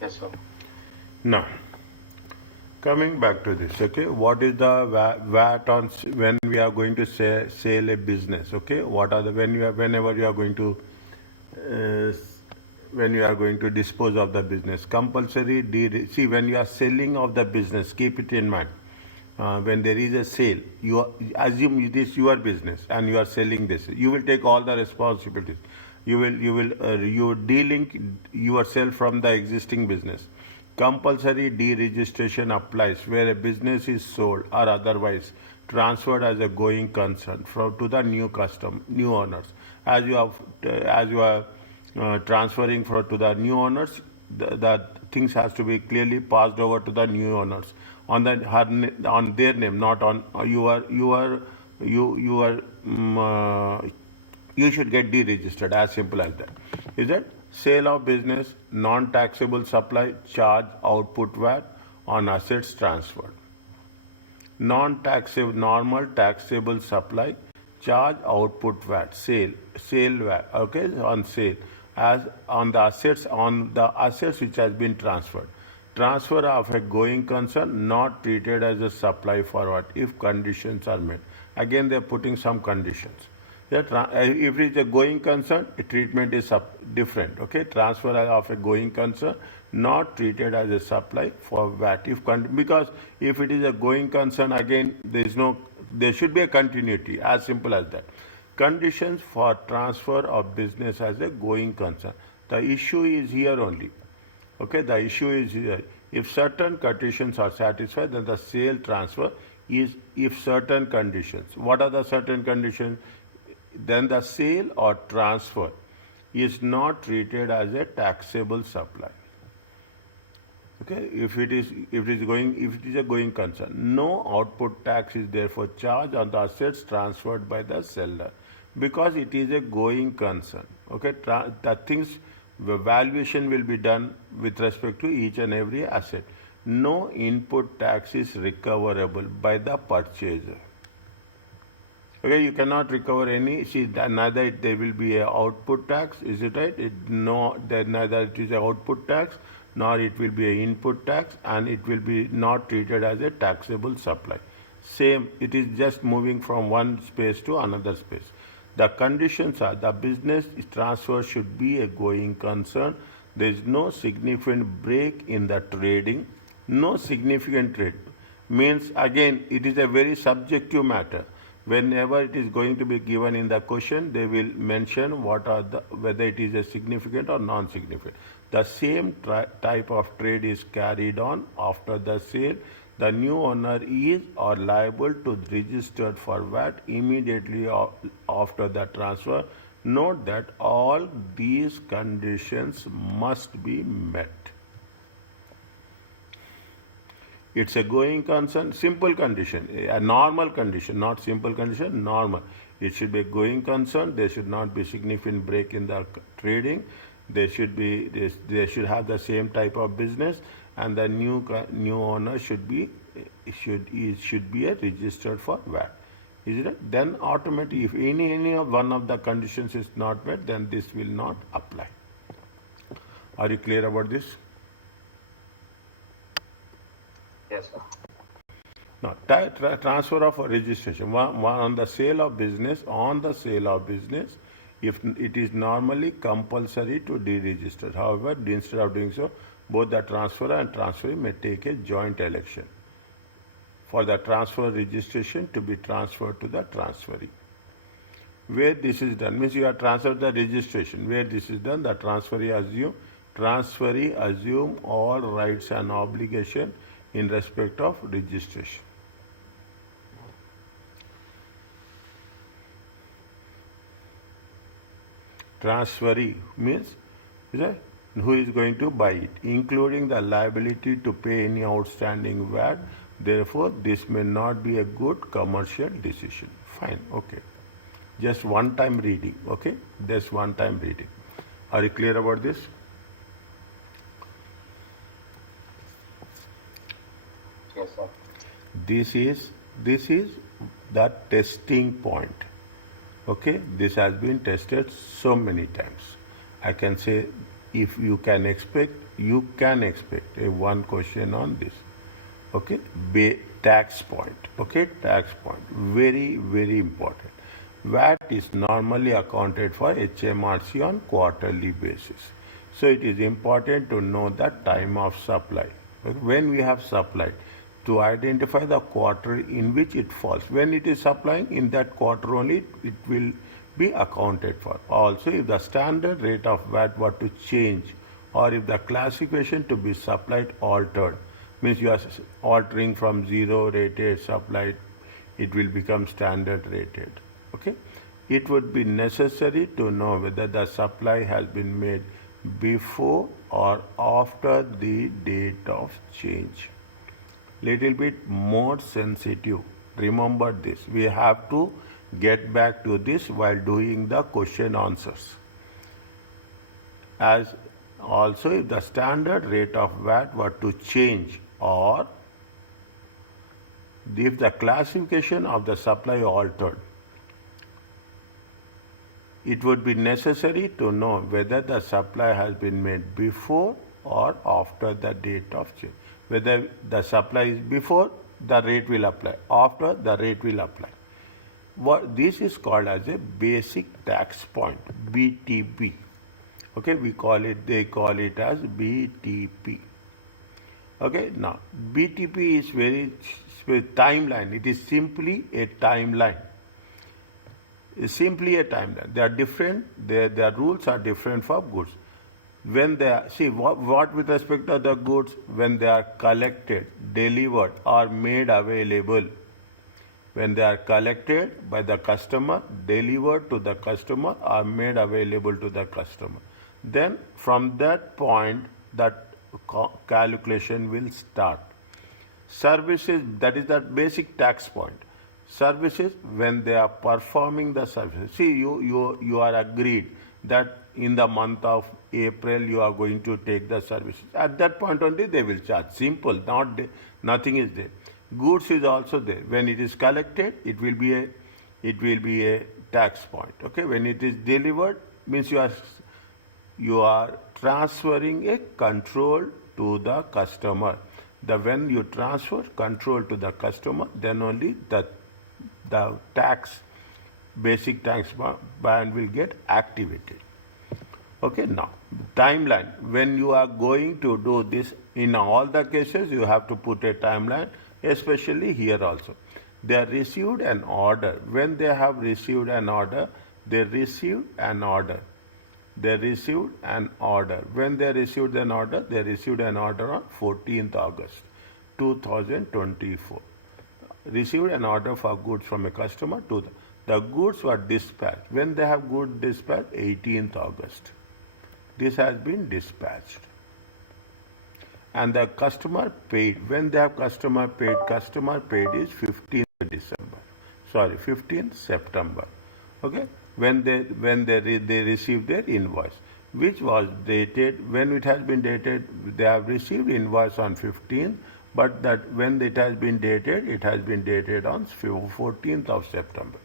Yes, sir. Now, coming back to this, okay, what is the VAT on when we are going to sell a business? Okay, what are the whenever you are going to uh, when you are going to dispose of the business, compulsory see when you are selling of the business, keep it in mind. When there is a sale, assume it is your business and you are selling this. You will take all the responsibilities. You delink yourself from the existing business. Compulsory deregistration applies where a business is sold or otherwise transferred as a going concern to the new owners. As you are transferring to the new owners, the things has to be clearly passed over to the new owners on on their name, not on you are you should get deregistered, as simple as that. Is that sale of business, non-taxable supply, charge output VAT on assets transferred. Non-taxable, normal taxable supply, charge output VAT, sale VAT, okay, on sale, as on the assets which has been transferred. Transfer of a going concern not treated as a supply forward if conditions are met. Again, they are putting some conditions. Yeah, if it is a going concern, treatment is different. Okay, transfer of a going concern not treated as a supply for VAT. Because if it is a going concern, again there should be a continuity. As simple as that. Conditions for transfer of business as a going concern. The issue is here only. Okay, the issue is here. If certain conditions are satisfied, then the sale transfer is if certain conditions. What are the certain conditions? Then the sale or transfer is not treated as a taxable supply. Okay, if it is a going concern, no output tax is therefore charged on the assets transferred by the seller because it is a going concern. Okay, the valuation will be done with respect to each and every asset. No input tax is recoverable by the purchaser. Okay, you cannot recover any. See, neither there will be a output tax. Is it right? Neither it is a output tax, nor it will be a input tax, and it will be not treated as a taxable supply. Same, it is just moving from one space to another space. The conditions are the business transfer should be a going concern. There is no significant break in the trading. No significant trade means, again, it is a very subjective matter. Whenever it is going to be given in the question, they will mention whether it is a significant or non-significant. The same type of trade is carried on after the sale. The new owner is or liable to register for VAT immediately after the transfer. Note that all these conditions must be met. It's a going concern, simple condition, a normal condition, not simple condition, normal. It should be a going concern. There should not be significant break in the trading. They should have the same type of business, and the new owner should be a registered for VAT. Is it? Then automatically, if any of one of the conditions is not met, then this will not apply. Are you clear about this? Yes, sir. Now, transfer of registration. One on the sale of business. On the sale of business, if it is normally compulsory to deregister. However, instead of doing so, both the transferor and transferee may take a joint election for the transfer registration to be transferred to the transferee. Where this is done means you have transferred the registration. Where this is done, the transferee assume all rights and obligation in respect of registration. Transferee means who is going to buy it, including the liability to pay any outstanding VAT. Therefore, this may not be a good commercial decision. Fine, okay. Just one time reading, okay? Just one time reading. Are you clear about this? Yes, sir. This is the testing point. Okay, this has been tested so many times. I can say if you can expect a one question on this. Okay, tax point. Okay, tax point. Very, very important. VAT is normally accounted for HMRC on quarterly basis. So it is important to know the time of supply. When we have supply, to identify the quarter in which it falls. When it is supplying, in that quarter only it will be accounted for. Also, if the standard rate of VAT were to change, or if the classification to be supplied altered, means you are altering from zero rated supplied, it will become standard rated. Okay, it would be necessary to know whether the supply has been made before or after the date of change. Little bit more sensitive. Remember this. We have to get back to this while doing the question answers. As also, if the standard rate of VAT were to change, or if the classification of the supply altered, it would be necessary to know whether the supply has been made before or after the date of change. Whether the supply is before, the rate will apply. After, the rate will apply. This is called as a basic tax point, BTP. Okay, they call it as BTP. Okay, now BTP is very timeline. It is simply a timeline. It's simply a timeline. They are different. Their rules are different for goods. When they are, see what with respect to the goods, when they are collected, delivered, or made available. When they are collected by the customer, delivered to the customer, or made available to the customer, then from that point, that calculation will start. Services, that is the basic tax point. Services, when they are performing the services. See, you are agreed that in the month of April you are going to take the services. At that point only they will charge. Simple, nothing is there. Goods is also there. When it is collected, it will be a tax point. Okay, when it is delivered, means you are transferring a control to the customer. When you transfer control to the customer, then only the tax, basic tax band will get activated. Okay, now timeline. When you are going to do this, in all the cases you have to put a timeline, especially here also. They are received an order. When they have received an order, they received an order. They received an order. When they received an order, they received an order on 14th August 2024. Received an order for goods from a customer to the goods were dispatched. When they have goods dispatched, 18th August. This has been dispatched. And the customer paid. When they have customer paid is 15th December. Sorry, 15th September. Okay? When they receive their invoice, which was dated, when it has been dated, they have received invoice on 15th, but that when it has been dated on 14th of September.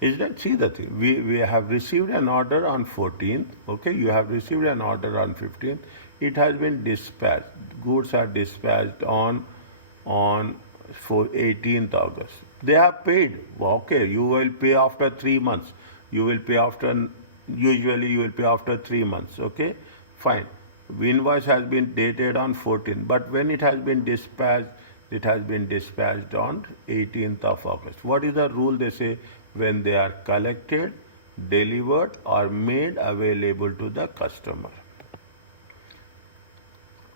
Is that, see the thing, we have received an order on 14th, okay, you have received an order on 15th, it has been dispatched, goods are dispatched on 18th August. They have paid, okay, you will pay after 3 months, usually you will pay after 3 months, okay, fine. Invoice has been dated on 14th, but when it has been dispatched on 18th of August. What is the rule? They say when they are collected, delivered, or made available to the customer.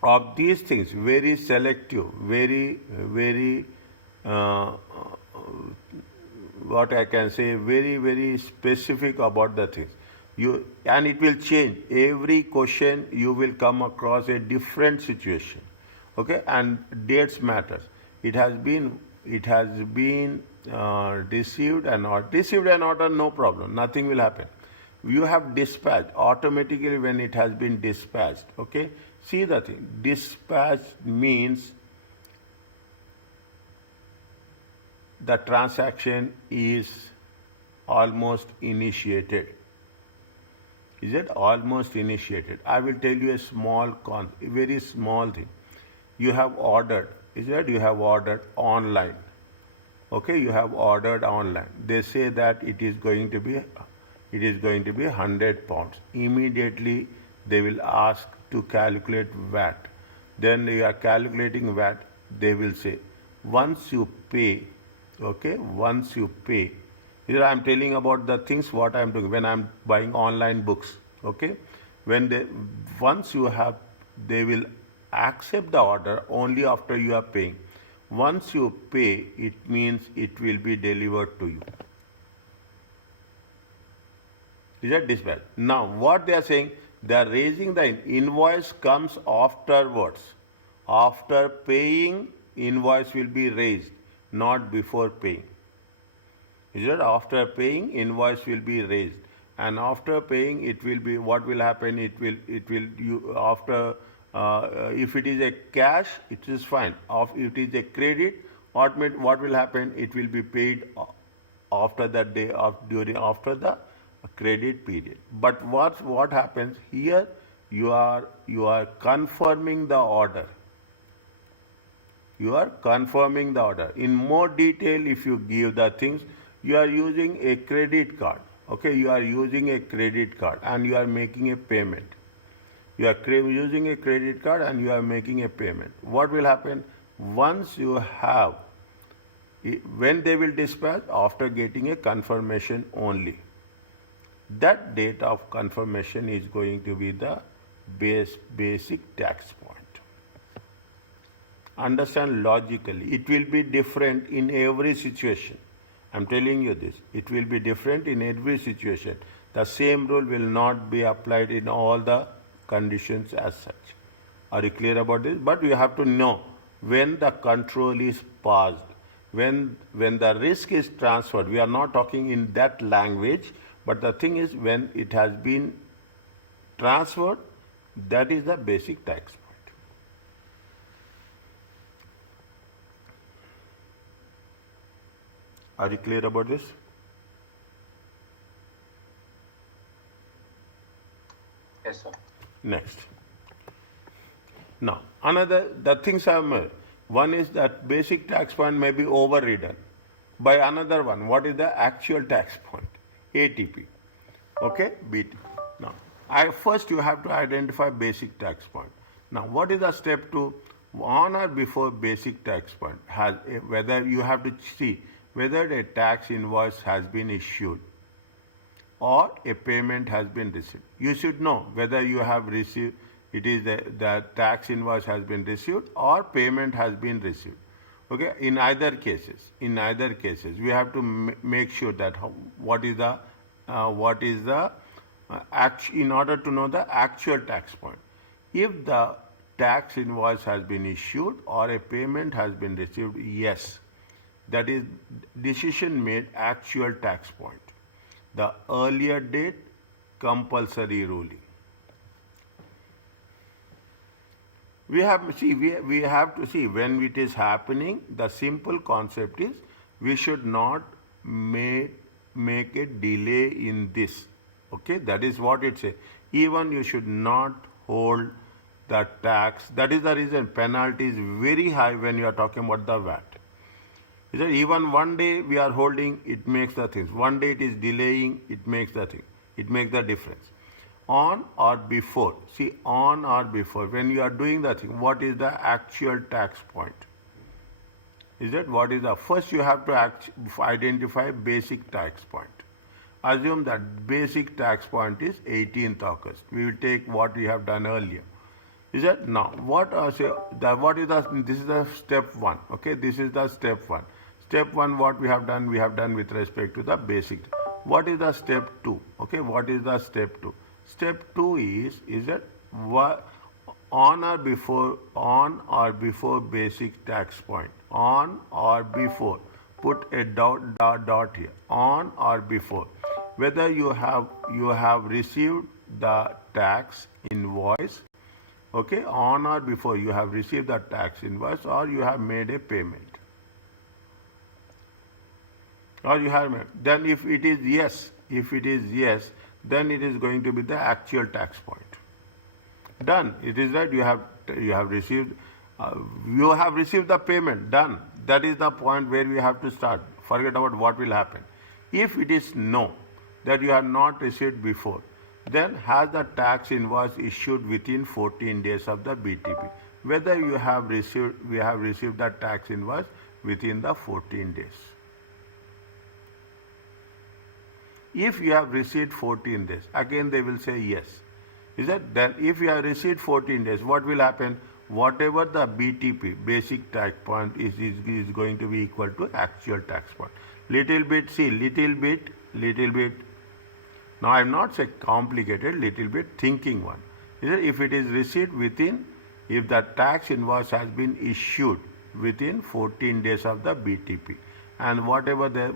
Of these things, very selective, very what I can say, very specific about the things. And it will change. Every question you will come across a different situation. Okay, and dates matters. It has been received an order, no problem, nothing will happen. You have dispatched automatically when it has been dispatched. Okay, see the thing. Dispatched means the transaction is almost initiated. Is it almost initiated? I will tell you a very small thing. You have ordered, is it? You have ordered online. Okay, you have ordered online. They say that it is going to be £100. Immediately they will ask to calculate VAT. Then you are calculating VAT. They will say, once you pay, okay, once you pay. Here I am telling about the things what I am doing when I am buying online books. Okay, when they once you have, they will accept the order only after you are paying. Once you pay, it means it will be delivered to you. Is that dispatch? Now, what they are saying, they are raising the invoice comes afterwards. After paying, invoice will be raised, not before paying. Is that after paying, invoice will be raised, and after paying, it will be what will happen? It will you after if it is a cash, it is fine. If it is a credit, what will happen? It will be paid after that day after the credit period. But what happens here? You are confirming the order. You are confirming the order. In more detail, if you give the things, you are using a credit card. Okay, you are using a credit card and you are making a payment. You are using a credit card and you are making a payment. What will happen? Once you have, when they will dispatch? After getting a confirmation only. That date of confirmation is going to be the basic tax point. Understand logically. It will be different in every situation. I'm telling you this. It will be different in every situation. The same rule will not be applied in all the conditions as such. Are you clear about this? But you have to know when the control is passed, when the risk is transferred. We are not talking in that language, but the thing is when it has been transferred, that is the basic tax point. Are you clear about this? Yes, sir. Next. Now, the things are made. One is that basic tax point may be overridden by another one. What is the actual tax point? ATP. Okay, BT. Now, first you have to identify basic tax point. Now, what is the step two? On or before basic tax point whether you have to see whether a tax invoice has been issued or a payment has been received. You should know whether you have received, it is the tax invoice has been received or payment has been received. Okay, in either cases, we have to make sure that in order to know the actual tax point. If the tax invoice has been issued or a payment has been received, yes, that is decision made actual tax point. The earlier date, compulsory ruling. We have to see when it is happening. The simple concept is we should not make a delay in this. Okay, that is what it says. Even you should not hold the tax. That is the reason penalty is very high when you are talking about the VAT. Even one day we are holding, it makes the things. One day it is delaying, it makes the thing. It makes the difference. On or before. See, on or before. When you are doing the thing, what is the actual tax point? What is the first you have to identify basic tax point. Assume that basic tax point is 18th August. We will take what we have done earlier. Now this is the step one. Okay, this is the step one. Step one, what we have done with respect to the basic. What is the step two? Okay, what is the step two? Step two is that on or before basic tax point. On or before. Put a dot here. On or before. Whether you have received the tax invoice. Okay, on or before you have received the tax invoice or you have made a payment. Then if it is yes, then it is going to be the actual tax point. Done. It is that you have received the payment. Done. That is the point where we have to start. Forget about what will happen. If it is no, that you have not received before, then has the tax invoice issued within 14 days of the BTP. Whether we have received the tax invoice within the 14 days. If you have received 14 days, again they will say yes. Is that then if you have received 14 days, what will happen? Whatever the BTP, basic tax point, is going to be equal to actual tax point. Little bit. Now I am not saying complicated, little bit thinking one. Is that if it is received within, if the tax invoice has been issued within 14 days of the BTP, and whatever the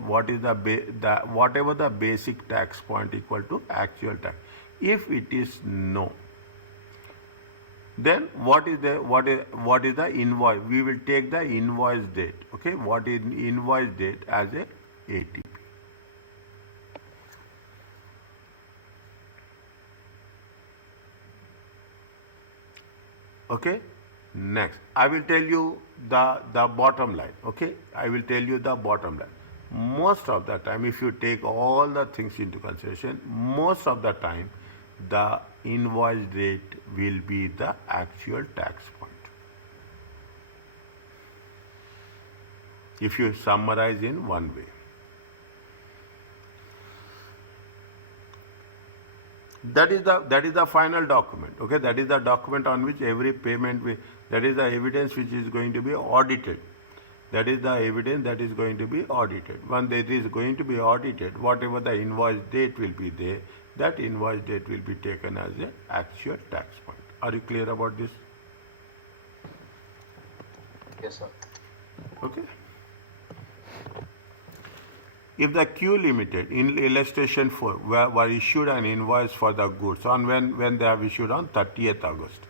basic tax point equal to actual tax. If it is no, then what is the invoice? We will take the invoice date. Okay, what is invoice date as a ATP? Okay. Next, I will tell you the bottom line. Okay, I will tell you the bottom line. Most of the time, if you take all the things into consideration, most of the time, the invoice date will be the actual tax point. If you summarize in one way. That is the final document. Okay, that is the document on which every payment that is the evidence which is going to be audited. That is the evidence that is going to be audited. When that is going to be audited, whatever the invoice date will be there, that invoice date will be taken as an actual tax point. Are you clear about this? Yes, sir. Okay. If the Q Limited in illustration 4 were issued an invoice for the goods on when they have issued on 30th August.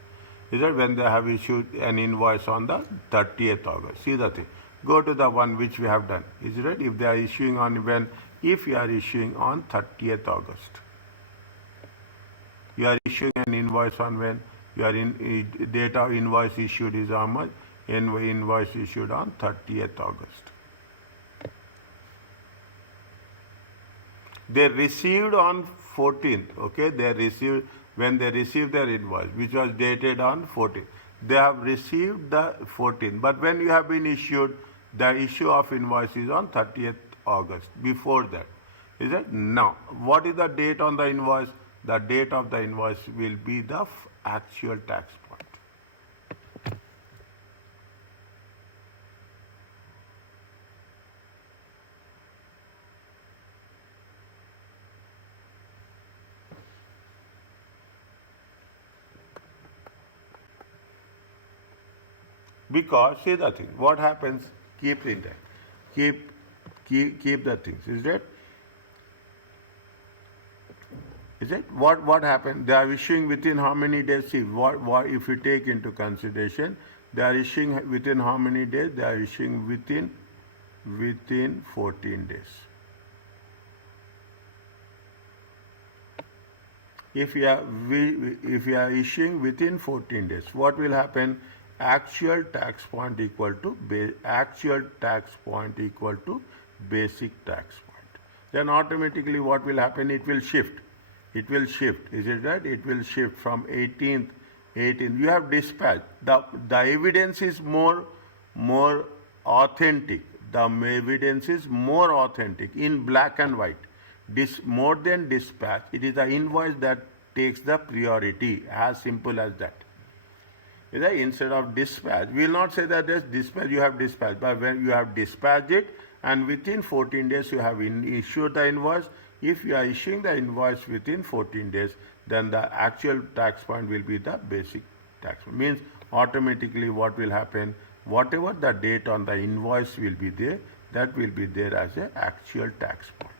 Is that when they have issued an invoice on the 30th August? See the thing. Go to the one which we have done. Is it right? If they are issuing on if you are issuing on 30th August. You are issuing an invoice on when you are date of invoice issued is how much? Invoice issued on 30th August. They received on 14th, okay? When they received their invoice, which was dated on 14th. They have received the 14th. But when you have been issued, the issue of invoice is on 30th August, before that. Is it? Now, what is the date on the invoice? The date of the invoice will be the actual tax point. Because, see the thing, what happens, keep it there. Keep the things, is it? Is it? What happened? They are issuing within how many days? See, what if you take into consideration, they are issuing within how many days? They are issuing within 14 days. If you are issuing within 14 days, what will happen? Actual tax point equal to basic tax point. Then automatically what will happen? It will shift. Is it right? It will shift from 18th. You have dispatched. The evidence is more authentic. The evidence is more authentic in black and white. More than dispatch, it is the invoice that takes the priority. As simple as that. Instead of dispatch, we will not say that there's dispatch, you have dispatched, but when you have dispatched it and within 14 days you have issued the invoice, if you are issuing the invoice within 14 days, then the actual tax point will be the basic tax point. Means automatically what will happen, whatever the date on the invoice will be there, that will be there as an actual tax point.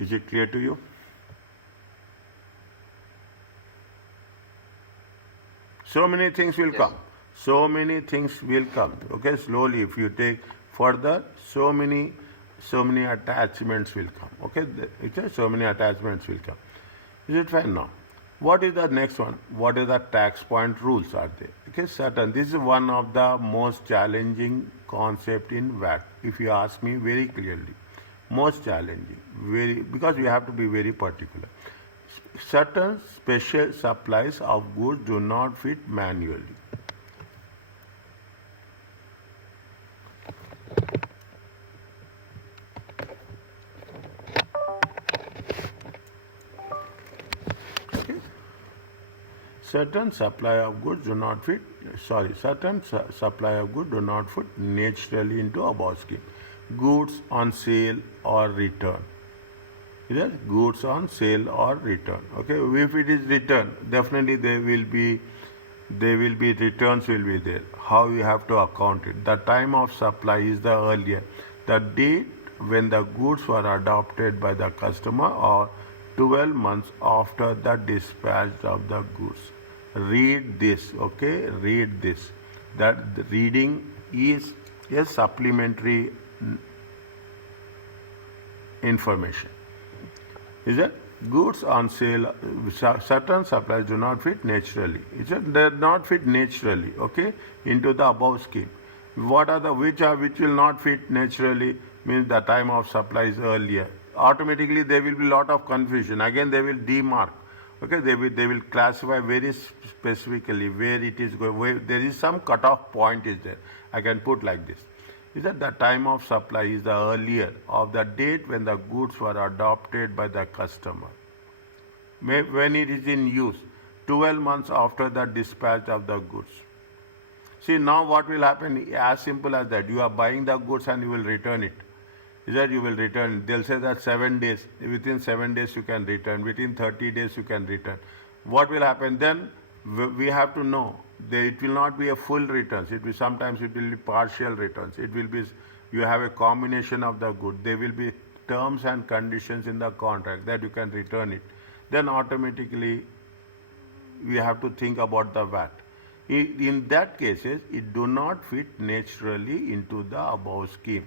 Is it clear to you? So many things will Yes. come. So many things will come. Okay, slowly if you take further, so many attachments will come. Okay, so many attachments will come. Is it fine now? What is the next one? What is the tax point rules are there? Okay, certain. This is one of the most challenging concept in VAT. If you ask me very clearly, most challenging, very because we have to be very particular. Certain special supplies of goods do not fit manually. Certain supply of goods do not fit, certain supply of goods do not fit naturally into above scheme. Goods on sale or return. Either goods on sale or return. Okay, if it is return, definitely there will be returns will be there. How you have to account it. The time of supply is the earlier. The date when the goods were adopted by the customer or 12 months after the dispatch of the goods. Read this, okay? Read this. That the reading is a supplementary information. Is that goods on sale, certain supplies do not fit naturally. Is that they not fit naturally, okay, into the above scheme. What are the which will not fit naturally means the time of supply is earlier. Automatically there will be lot of confusion. Again they will demark. Okay, they will classify very specifically where it is going. Where there is some cutoff point is there. I can put like this. Is that the time of supply is the earlier of the date when the goods were adopted by the customer. When it is in use, 12 months after the dispatch of the goods. See now what will happen, as simple as that. You are buying the goods and you will return it. Is that you will return. They'll say that 7 days, within 7 days you can return, within 30 days you can return. What will happen then? We have to know that it will not be a full returns. Sometimes it will be partial returns. It will be, you have a combination of the good. There will be terms and conditions in the contract that you can return it. Then automatically we have to think about the VAT. In that cases, it do not fit naturally into the above scheme.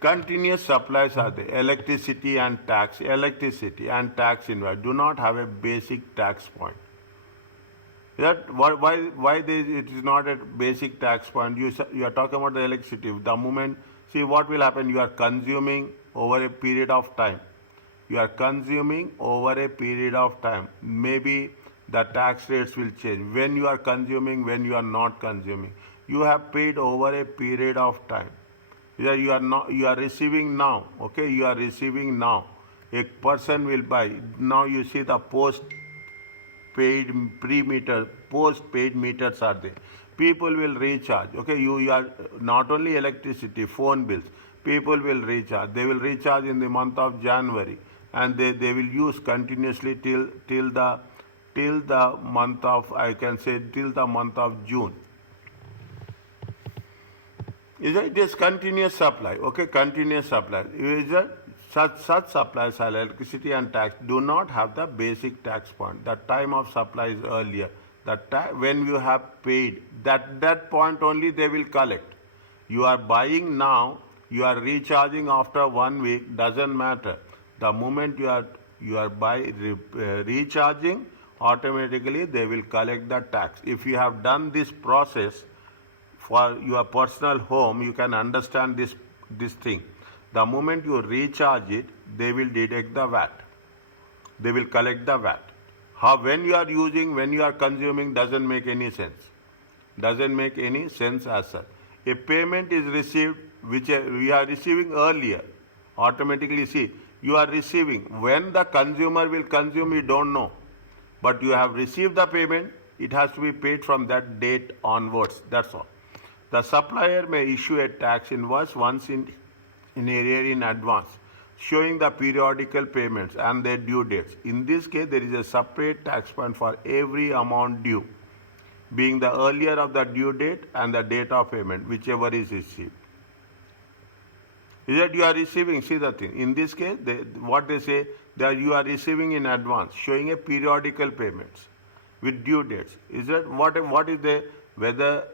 Continuous supplies are there. Electricity and tax invoice do not have a basic tax point. That why it is not a basic tax point? You are talking about the electricity. The moment, see what will happen, you are consuming over a period of time. Maybe the tax rates will change. When you are consuming, when you are not consuming. You have paid over a period of time. You are receiving now. Okay, you are receiving now. A person will buy. Now you see the post-paid meters are there. People will recharge. Okay, you are not only electricity, phone bills. People will recharge. They will recharge in the month of January, and they will use continuously till the month of, I can say, till the month of June. It is continuous supply, okay, continuous supply. Such supplies, electricity and tax, do not have the basic tax point. The time of supply is earlier. When you have paid, that point only they will collect. You are buying now, you are recharging after 1 week, doesn't matter. The moment you are recharging, automatically they will collect the tax. If you have done this process for your personal home, you can understand this thing. The moment you recharge it, they will deduct the VAT. They will collect the VAT. When you are using, when you are consuming, doesn't make any sense. Doesn't make any sense as such. A payment is received, which we are receiving earlier. Automatically, see, you are receiving. When the consumer will consume, you don't know. But you have received the payment, it has to be paid from that date onwards. That's all. The supplier may issue a tax invoice once in arrear in advance, showing the periodical payments and their due dates. In this case, there is a separate tax point for every amount due, being the earlier of the due date and the date of payment, whichever is received. Is that you are receiving, see the thing. In this case, what they say, that you are receiving in advance, showing a periodical payments. with due dates. Is that what is the whether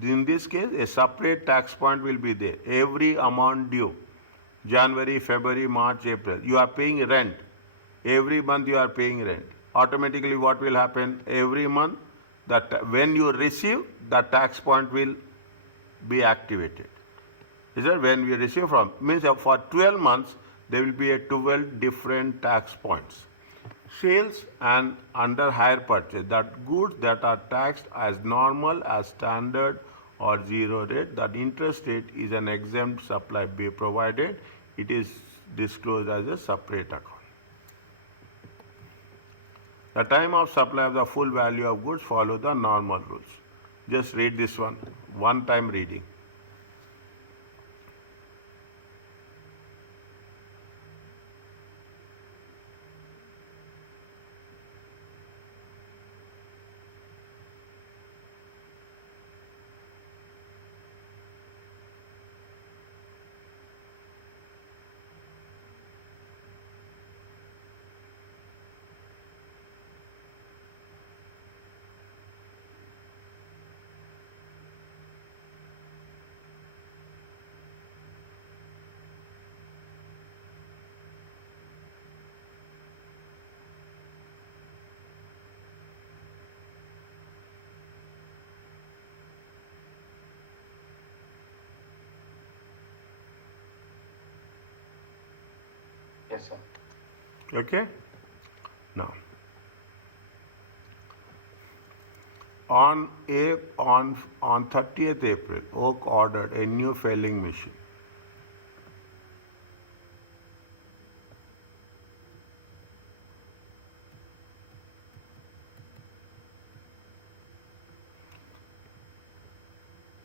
in this case a separate tax point will be there. Every amount due, January, February, March, April, you are paying rent. Every month you are paying rent. Automatically what will happen? Every month, that when you receive, the tax point will be activated. Is that when we receive from? Means for 12 months, there will be a 12 different tax points. Sales and under hire purchase, that goods that are taxed as normal, as standard or zero rate, that interest rate is an exempt supply be provided. It is disclosed as a separate account. The time of supply of the full value of goods follow the normal rules. Just read this one time reading. Yes, sir. Okay? Now, on 30th April, Oak ordered a new felling machine.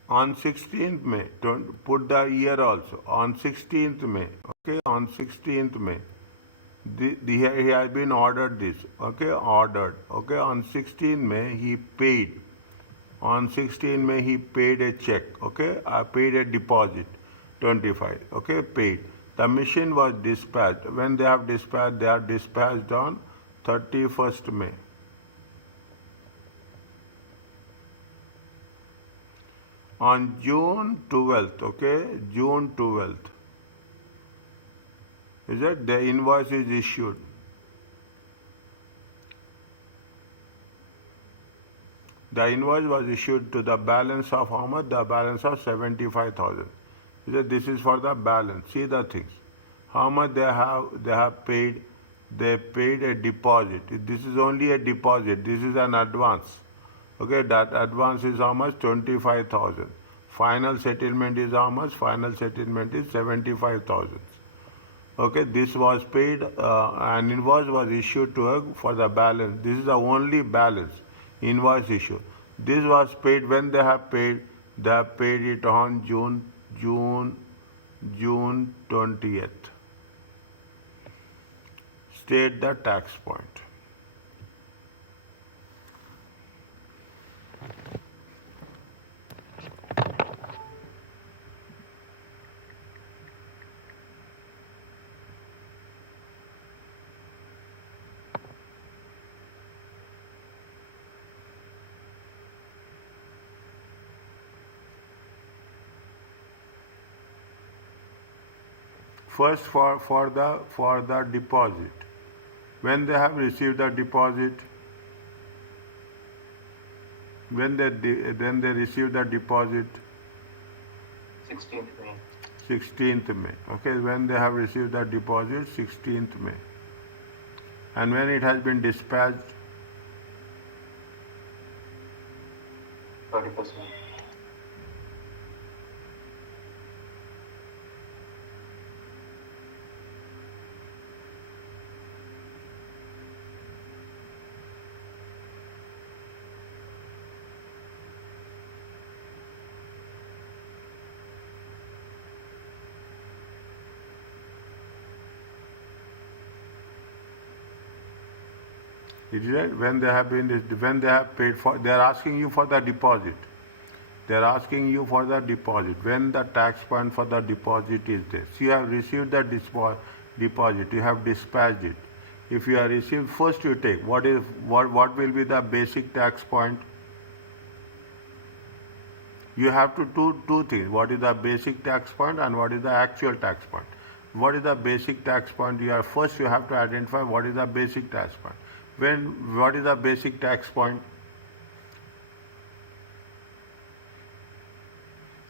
On 16th May, don't put the year also. On 16th May, okay, on 16th May, he has been ordered this, okay, ordered, okay. On 16th May, he paid. On 16th May, he paid a check, okay. I paid a deposit, 25, okay, paid. The machine was dispatched. When they have dispatched, they are dispatched on 31st May. On June 12th, okay, June 12th, is that the invoice is issued. The invoice was issued to the balance of how much? The balance of 75,000. Is that this is for the balance. See the things. How much they have paid? They paid a deposit. This is only a deposit. This is an advance. Okay, that advance is how much? 25,000. Final settlement is how much? Final settlement is 75,000. Okay, this was paid, an invoice was issued to her for the balance. This is the only balance invoice issue. This was paid when they have paid it on June 20th. State the tax point. First for the deposit. When they have received the deposit, when they receive the deposit, 16th May. 16th May. Okay, when they have received the deposit, 16th May. And when it has been dispatched, 31st May. it is right, when they have paid for, they are asking you for the deposit. They are asking you for the deposit. When the tax point for the deposit is there. So you have received the deposit, you have dispatched it. If you are received, first you take what will be the basic tax point? You have to do two things. What is the basic tax point and what is the actual tax point? What is the basic tax point? First you have to identify what is the basic tax point. What is the basic tax point?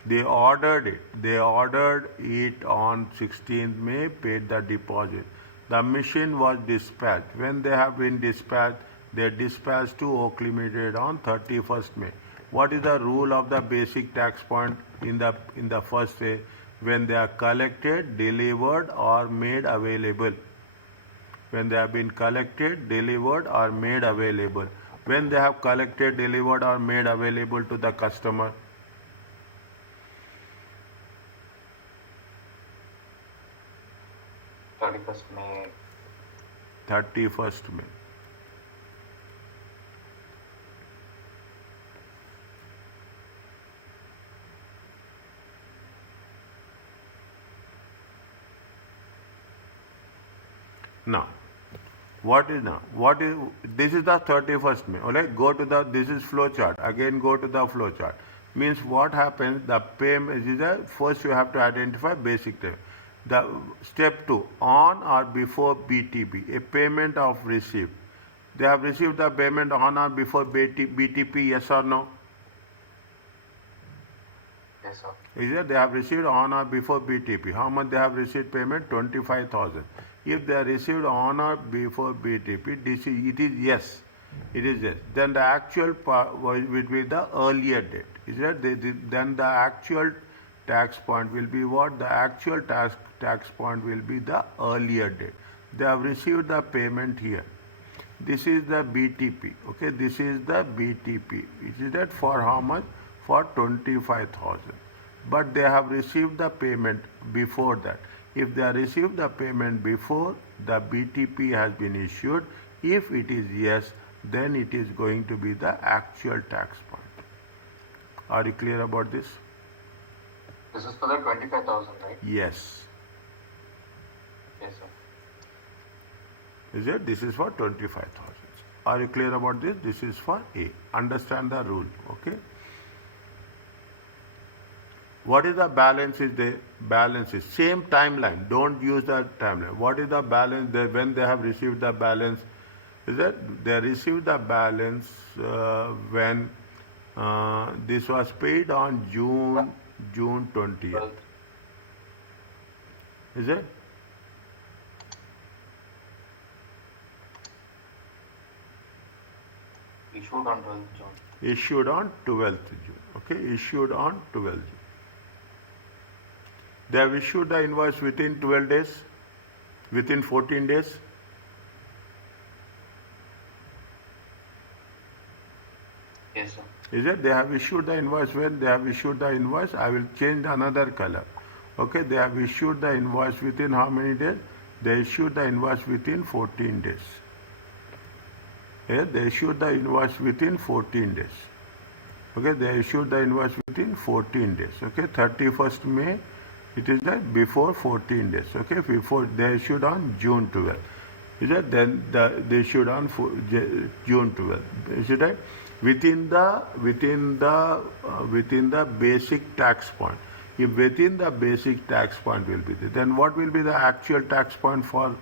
They ordered it. They ordered it on 16th May, paid the deposit. The machine was dispatched. When they have been dispatched, they dispatched to Oak Limited on 31st May. What is the rule of the basic tax point in the first way? When they are collected, delivered or made available. When they have been collected, delivered or made available. When they have collected, delivered or made available to the customer. 31st May. 31st May. Now, this is the 31st May. Alright, this is flow chart. Again, go to the flow chart. Means what happens, the payment is first you have to identify basic time. The step 2, on or before BTP, a payment of receipt. They have received the payment on or before BTP, yes or no? Yes, sir. Is it? They have received on or before BTP. How much they have received payment? 25,000. If they are received on or before BTP, it is yes. It is yes. Then the actual will be the earlier date. Is that? Then the actual tax point will be what? The actual tax point will be the earlier date. They have received the payment here. This is the BTP. Okay, this is the BTP. It is that for how much? For 25,000. But they have received the payment before that. If they have received the payment before, the BTP has been issued. If it is yes, then it is going to be the actual tax point. Are you clear about this? This is for the 25,000, right? Yes. Yes, sir. Is it? This is for 25,000. Are you clear about this? This is for A. Understand the rule. Okay. What is the balance? Is the balance is same timeline. Don't use the timeline. What is the balance? When they have received the balance, is that they received the balance when this was paid on June 20th. Is it? Issued on 12th June. Issued on 12th June. Okay, issued on 12th June. They have issued the invoice within 12 days, within 14 days. Yes, sir. Is it? They have issued the invoice. When they have issued the invoice, I will change another color. Okay, they have issued the invoice within how many days? They issued the invoice within 14 days. Yeah, they issued the invoice within 14 days. Okay, they issued the invoice within 14 days. Okay, 31st May, it is that before 14 days. Okay, before they issued on June 12th. Is that then they issued on June 12th. Is it right? Within the basic tax point. If within the basic tax point will be there, then what will be the actual tax point for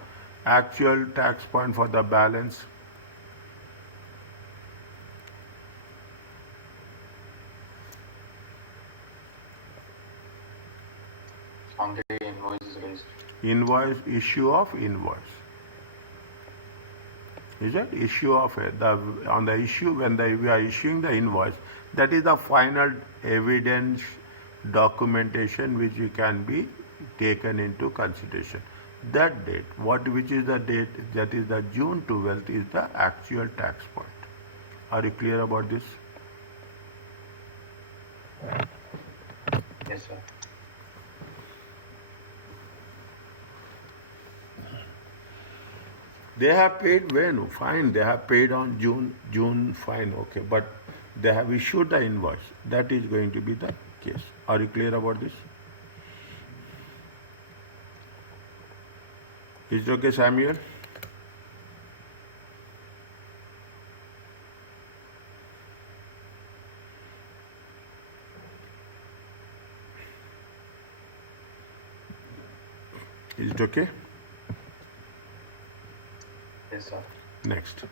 the balance? On the day invoice is raised. Invoice, issue of invoice. Is that issue of on the issue when we are issuing the invoice, that is the final evidence documentation which can be taken into consideration. That date, which is the date, that is the June 12th is the actual tax point. Are you clear about this? Yes, sir. They have paid when? Fine, they have paid on June, fine, okay. But they have issued the invoice. That is going to be the case. Are you clear about this? Is it okay, Samuel? Is it okay? Yes, sir. Next.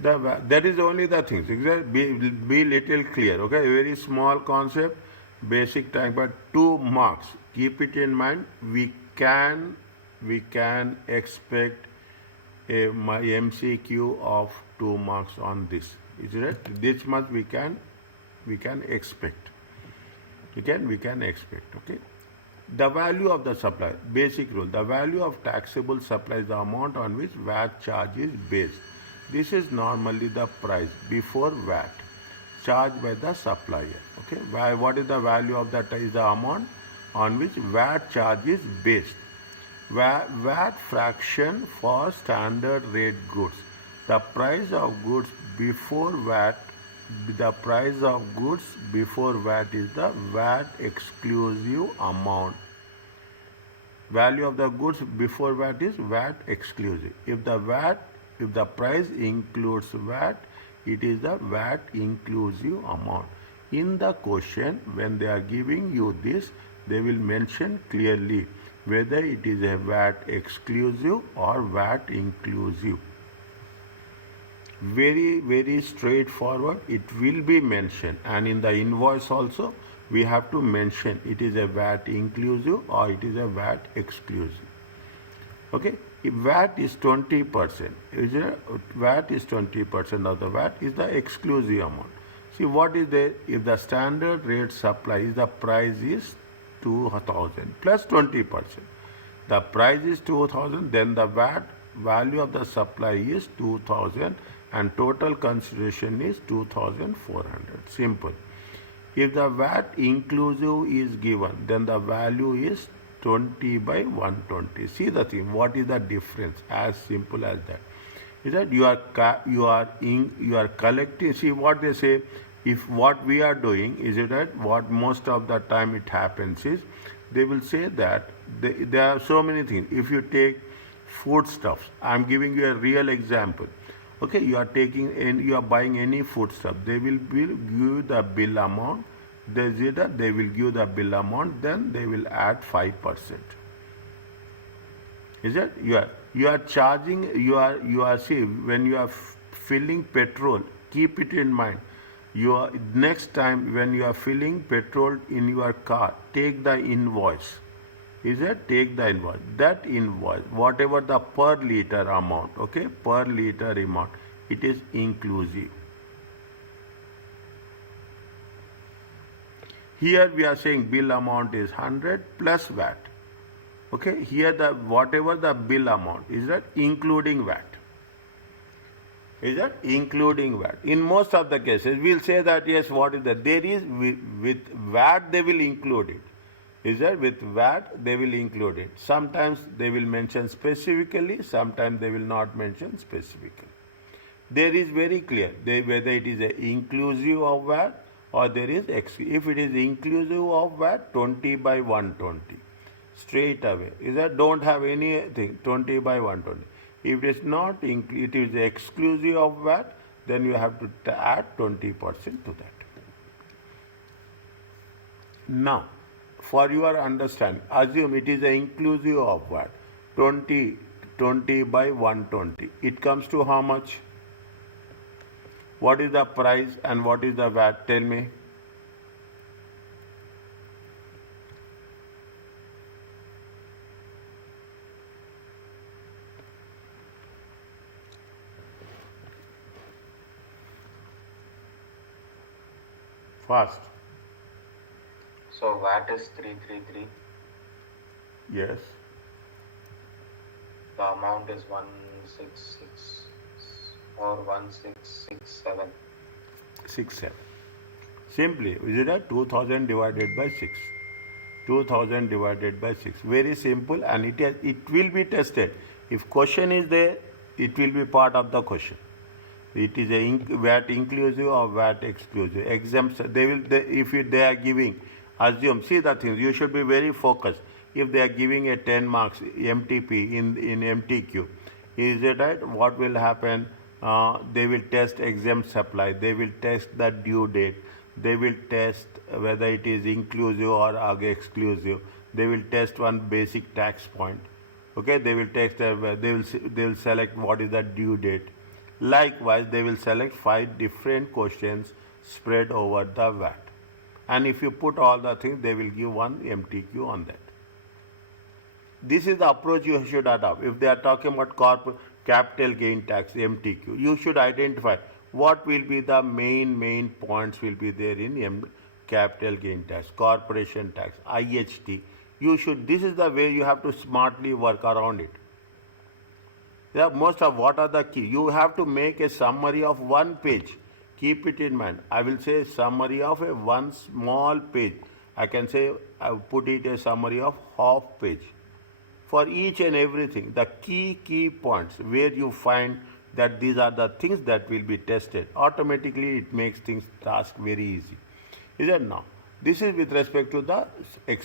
That is only the things. Be little clear. Okay, very small concept, basic time, but 2 marks. Keep it in mind. We can expect my MCQ of 2 marks on this. Is it? This much we can expect. We can expect. Okay. The value of the supply, basic rule. The value of taxable supply is the amount on which VAT charge is based. This is normally the price before VAT charged by the supplier. Okay. What is the value of that? Is the amount on which VAT charge is based. VAT fraction for standard rate goods. The price of goods before VAT. The price of goods before VAT is the VAT exclusive amount. Value of the goods before VAT is VAT exclusive. If the price includes VAT, it is the VAT inclusive amount. In the question, when they are giving you this, they will mention clearly whether it is a VAT exclusive or VAT inclusive. Very, very straightforward. It will be mentioned, and in the invoice also we have to mention it is a VAT inclusive or it is a VAT exclusive. Okay. If VAT is 20%, VAT is 20% of the VAT is the exclusive amount. See what is there? If the standard rate supply is the price is 2,000 plus 20%. The price is 2,000, then the VAT value of the supply is 2,000 and total consideration is 2,400. Simple. If the VAT inclusive is given, then the value is 20 by 120. See the thing. What is the difference? As simple as that. Is that you are collecting. See what they say. If what we are doing is that what most of the time it happens is they will say that there are so many things. If you take foodstuffs, I am giving you a real example. Okay, you are buying any foodstuff. They will give you the bill amount. They will give the bill amount. Then they will add 5%. Is it? You are charging. See, when you are filling petrol, keep it in mind. Next time when you are filling petrol in your car, take the invoice. Is it? Take the invoice. That invoice, whatever the per liter amount, okay, per liter amount, it is inclusive. Here we are saying bill amount is 100 plus VAT. Okay, here whatever the bill amount, is that including VAT? Is that including VAT? In most of the cases, we'll say that yes, what is that? There is with VAT they will include it. Is that with VAT they will include it. Sometimes they will mention specifically, sometimes they will not mention specifically. There is very clear whether it is inclusive of VAT or there is if it is inclusive of VAT, 20 by 120. Straight away. Is that don't have anything, 20 by 120. If it is not, it is exclusive of VAT, then you have to add 20% to that. Now, for your understanding, assume it is inclusive of VAT, 20 by 120. It comes to how much? What is the price and what is the VAT? Tell me. Fast. So VAT is 333. Yes. The amount is 166 or 1667. 67. Simply, is it at 2000 divided by 6? 2000 divided by 6. Very simple, and it will be tested. If question is there, it will be part of the question. It is a VAT inclusive or VAT exclusive. Exempt. If they are giving, assume. See the things. You should be very focused. If they are giving a 10 marks MTP in MTQ, is it right? What will happen? They will test exempt supply. They will test the due date. They will test whether it is inclusive or exclusive. They will test one basic tax point. Okay, they will text they will select what is the due date. Likewise, they will select 5 different questions spread over the VAT. And if you put all the things, they will give one MTQ on that. This is the approach you should adopt. If they are talking about capital gain tax, MTQ, you should identify what will be the main points will be there in capital gain tax, corporation tax, IHT. This is the way you have to smartly work around it. Yeah, most of what are the key? You have to make a summary of 1 page. Keep it in mind. I will say summary of a one small page. I can say I will put it a summary of half page. For each and everything, the key points where you find that these are the things that will be tested. Automatically, it makes task very easy. Is it now? This is with respect to the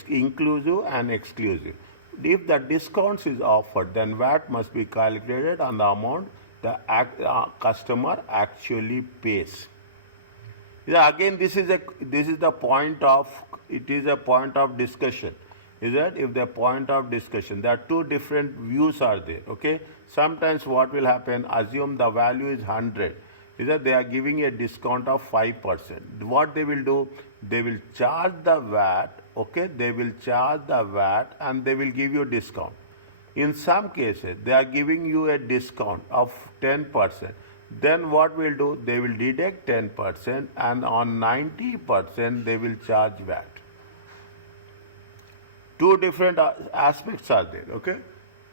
inclusive and exclusive. If the discounts is offered, then VAT must be calculated on the amount the customer actually pays. Yeah, again, this is the point of discussion. Is that if the point of discussion, there are 2 different views are there. Okay, sometimes what will happen? Assume the value is 100. Is that they are giving a discount of 5%. What they will do? They will charge the VAT. Okay, they will charge the VAT and they will give you discount. In some cases, they are giving you a discount of 10%. Then what will do? They will deduct 10% and on 90% they will charge VAT. 2 different aspects are there. Okay,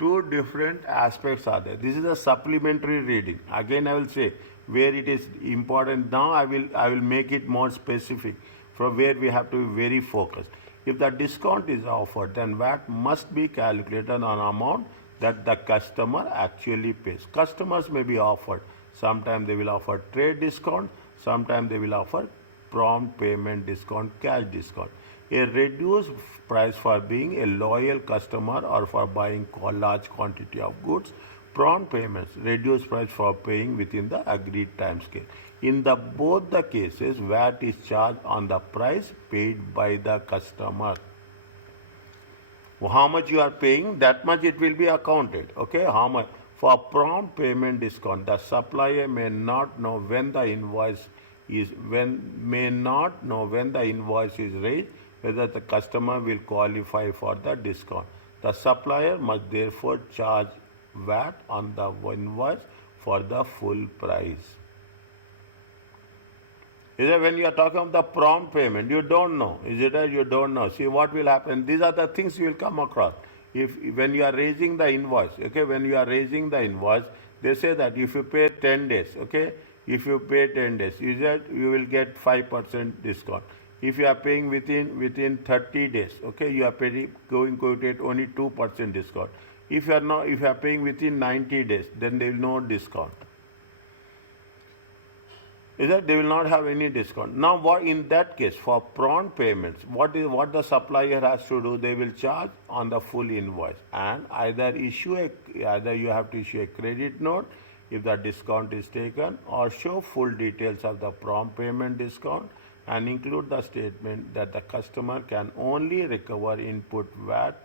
2 different aspects are there. This is a supplementary reading. Again, I will say where it is important. Now I will make it more specific from where we have to be very focused. If the discount is offered, then VAT must be calculated on amount that the customer actually pays. Customers may be offered. Sometimes they will offer trade discount. Sometimes they will offer prompt payment discount, cash discount. A reduced price for being a loyal customer or for buying a large quantity of goods. Prompt payments, reduced price for paying within the agreed time scale. In both the cases, VAT is charged on the price paid by the customer. How much you are paying, that much it will be accounted. Okay, how much? For prompt payment discount, the supplier may not know when the invoice is raised, whether the customer will qualify for the discount. The supplier must therefore charge VAT on the invoice for the full price. Is it when you are talking of the prompt payment, you don't know. Is it that you don't know? See what will happen. These are the things you will come across. When you are raising the invoice, okay, when you are raising the invoice, they say that if you pay 10 days, okay, if you pay 10 days, you will get 5% discount. If you are paying within 30 days, okay, you are going to get only 2% discount. If you are paying within 90 days, then there will no discount. Is that they will not have any discount. Now, what in that case for prompt payments, what the supplier has to do? They will charge on the full invoice and either you have to issue a credit note if the discount is taken, or show full details of the prompt payment discount and include the statement that the customer can only recover input VAT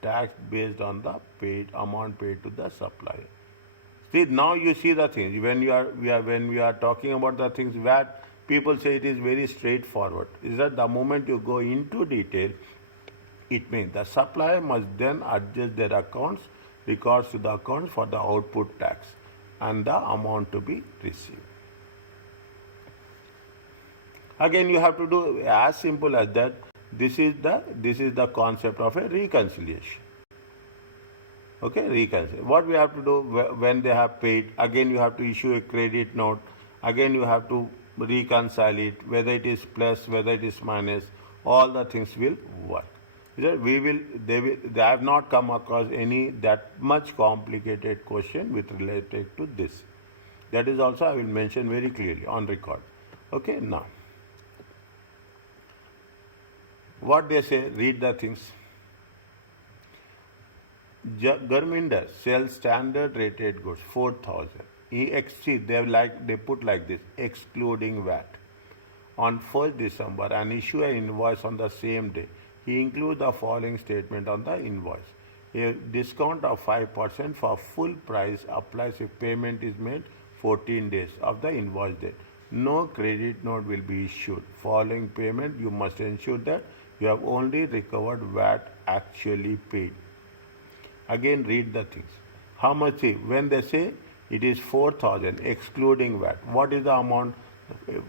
tax based on the amount paid to the supplier. See, now you see the things. When we are talking about the things VAT, people say it is very straightforward. Is that the moment you go into detail, it means the supplier must then adjust their records to the accounts for the output tax and the amount to be received. Again, you have to do as simple as that. This is the concept of a reconciliation. Okay, reconcile. What we have to do when they have paid, again you have to issue a credit note. Again you have to reconcile it, whether it is plus, whether it is minus, all the things will work. They have not come across any that much complicated question with related to this. That is also I will mention very clearly on record. Okay, now. What they say, read the things. Gurminder sells standard rated goods 4,000. They put like this, excluding VAT. On 1st December and issue an invoice on the same day. He includes the following statement on the invoice. A discount of 5% for full price applies if payment is made 14 days of the invoice date. No credit note will be issued. Following payment, you must ensure that you have only recovered VAT actually paid. Again, read the things. How much is, when they say it is 4,000 excluding VAT, what is the amount?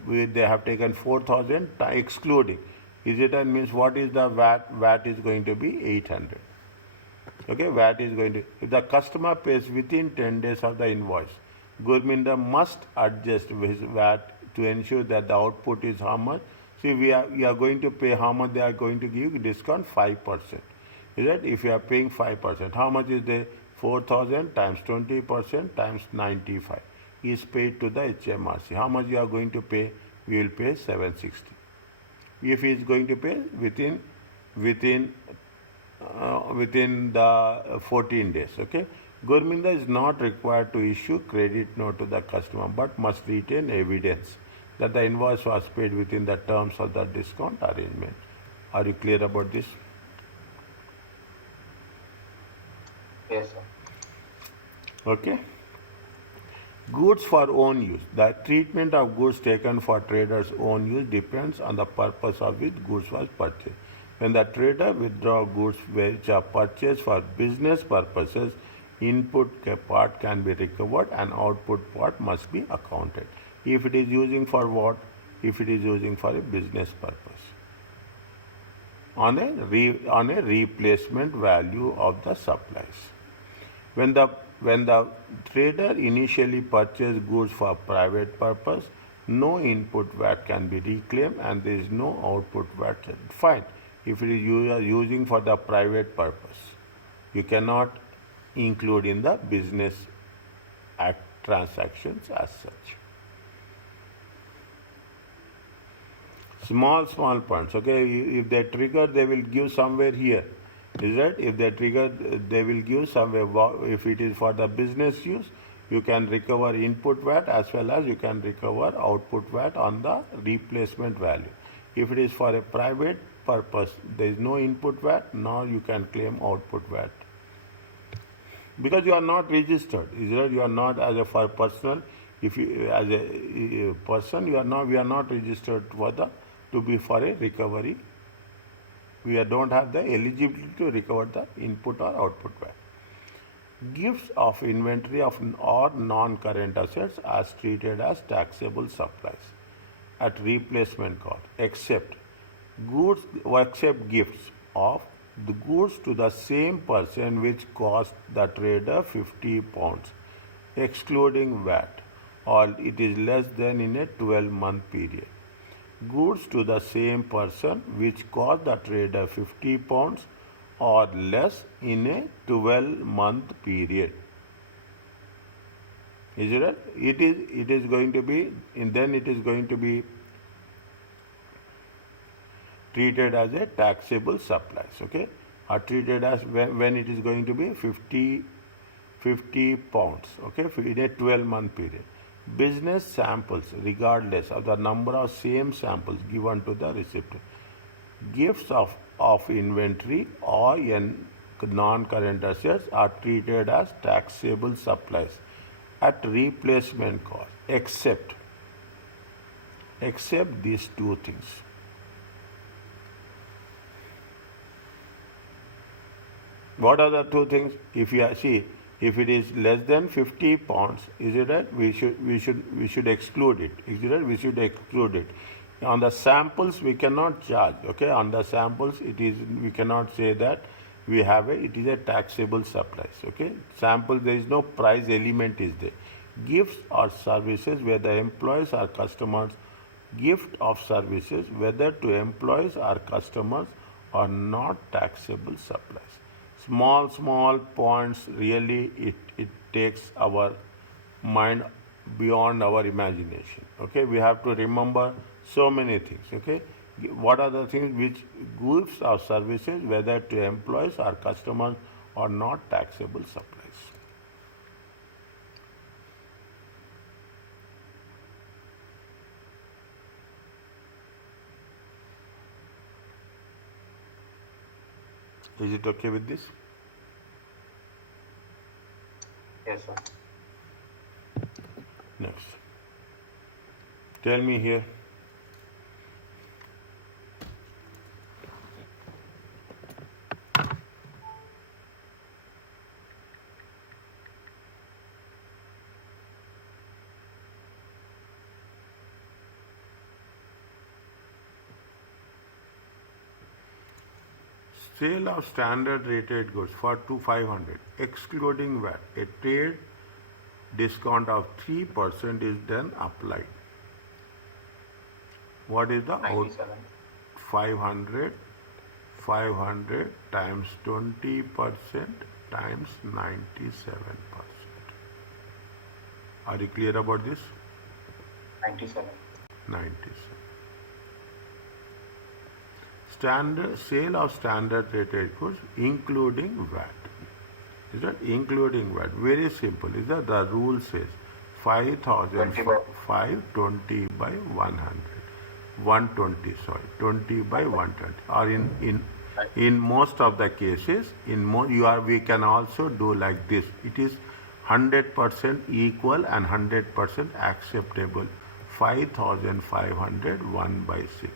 They have taken 4,000 excluding. Is it and means what is the VAT? VAT is going to be 800. Okay, VAT is going to, if the customer pays within 10 days of the invoice, Gurminder must adjust his VAT to ensure that the output is how much. See, we are going to pay how much they are going to give discount 5%. Is that if you are paying 5%, how much is the 4,000 times 20% times 95 is paid to the HMRC. How much you are going to pay? We will pay 760. If he is going to pay within the 14 days. Okay, Gurminda is not required to issue credit note to the customer, but must retain evidence that the invoice was paid within the terms of the discount arrangement. Are you clear about this? Yes, sir. Okay. Goods for own use. The treatment of goods taken for traders' own use depends on the purpose of which goods was purchased. When the trader withdraws goods which are purchased for business purposes, input part can be recovered and output part must be accounted. If it is using for what? If it is using for a business purpose. On a replacement value of the supplies. When the trader initially purchased goods for private purpose, no input VAT can be reclaimed and there is no output VAT. Fine. If it is you are using for the private purpose, you cannot include in the business act transactions as such. Small points. Okay, if they trigger, they will give somewhere here. Is that if they trigger, they will give somewhere. If it is for the business use, you can recover input VAT as well as you can recover output VAT on the replacement value. If it is for a private purpose, there is no input VAT. Now you can claim output VAT because you are not registered. Is that you are not as a for personal. If you as a person, you are not. We are not registered for the to be for a recovery. We don't have the eligibility to recover the input or output VAT. Gifts of inventory of or non-current assets as treated as taxable supplies at replacement cost, except gifts of the goods to the same person which cost the trader 50 pounds, excluding VAT, or it is less than in a 12-month period. Goods to the same person which cost the trader 50 pounds or less in a 12-month period. Is it right? It is going to be, and then it is going to be treated as a taxable supplies. Okay, are treated as when it is going to be 50 pounds. Okay, in a 12-month period. Business samples, regardless of the number of same samples given to the recipient. Gifts of inventory or non-current assets are treated as taxable supplies at replacement cost, except these two things. What are the two things? If you see, if it is less than 50 pounds, is it right? We should exclude it. Is it right? We should exclude it. On the samples, we cannot charge. Okay, on the samples, we cannot say that it is a taxable supplies. Okay, sample, there is no price element is there. Gifts or services where the employees are customers. Gift of services whether to employees or customers are not taxable supplies. Small points, really it takes our mind beyond our imagination. Okay, we have to remember so many things. Okay, what are the things which goods or services whether to employees or customers are not taxable supplies. Is it okay with this? Yes, sir. Next. Tell me here. Sale of standard rated goods for 500, excluding VAT. A trade discount of 3% is then applied. What is the out? 97. 500, 500 times 20% times 97%. Are you clear about this? 97. 97. Standard sale of standard rated goods including VAT. Is that including VAT? Very simple. Is that the rule says 5,000 20 by 520 by 100. 120, sorry, 20 by 120. Or in most of the cases, we can also do like this. It is 100% equal and 100% acceptable. 5,500 1 by 6.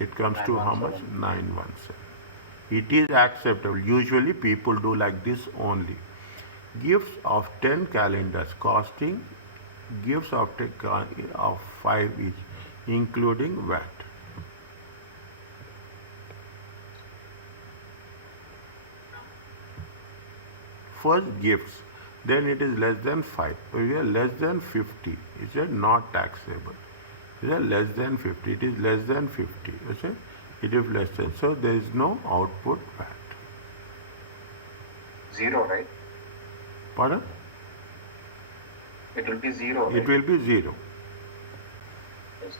It comes to how much? 917. 917. It is acceptable. Usually people do like this only. Gifts of 10 calendars costing gifts of 5 each, including VAT. First gifts, then it is less than 5. So we are less than 50. Is it not taxable? Is it less than 50? It is less than 50. Is it? It is less than. So there is no output VAT. 0, right? Pardon? It will be 0, right? It will be 0. Yes.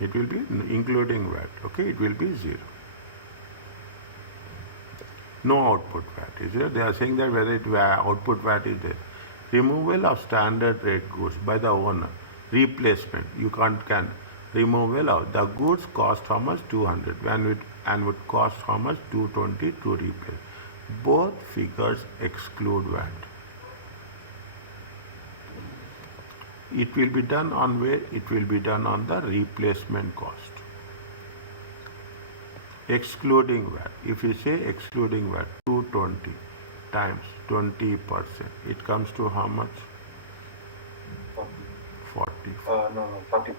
It will be including VAT. Okay, it will be 0. No output VAT. Is there? They are saying that whether output VAT is there. Removal of standard rate goods by the owner. Replacement. You can removal of the goods cost how much? 200 and would cost how much? 220 to replace. Both figures exclude VAT. It will be done on where? It will be done on the replacement cost. Excluding VAT. If you say excluding VAT, 220 times 20%, it comes to how much? 40. 44. No, 44.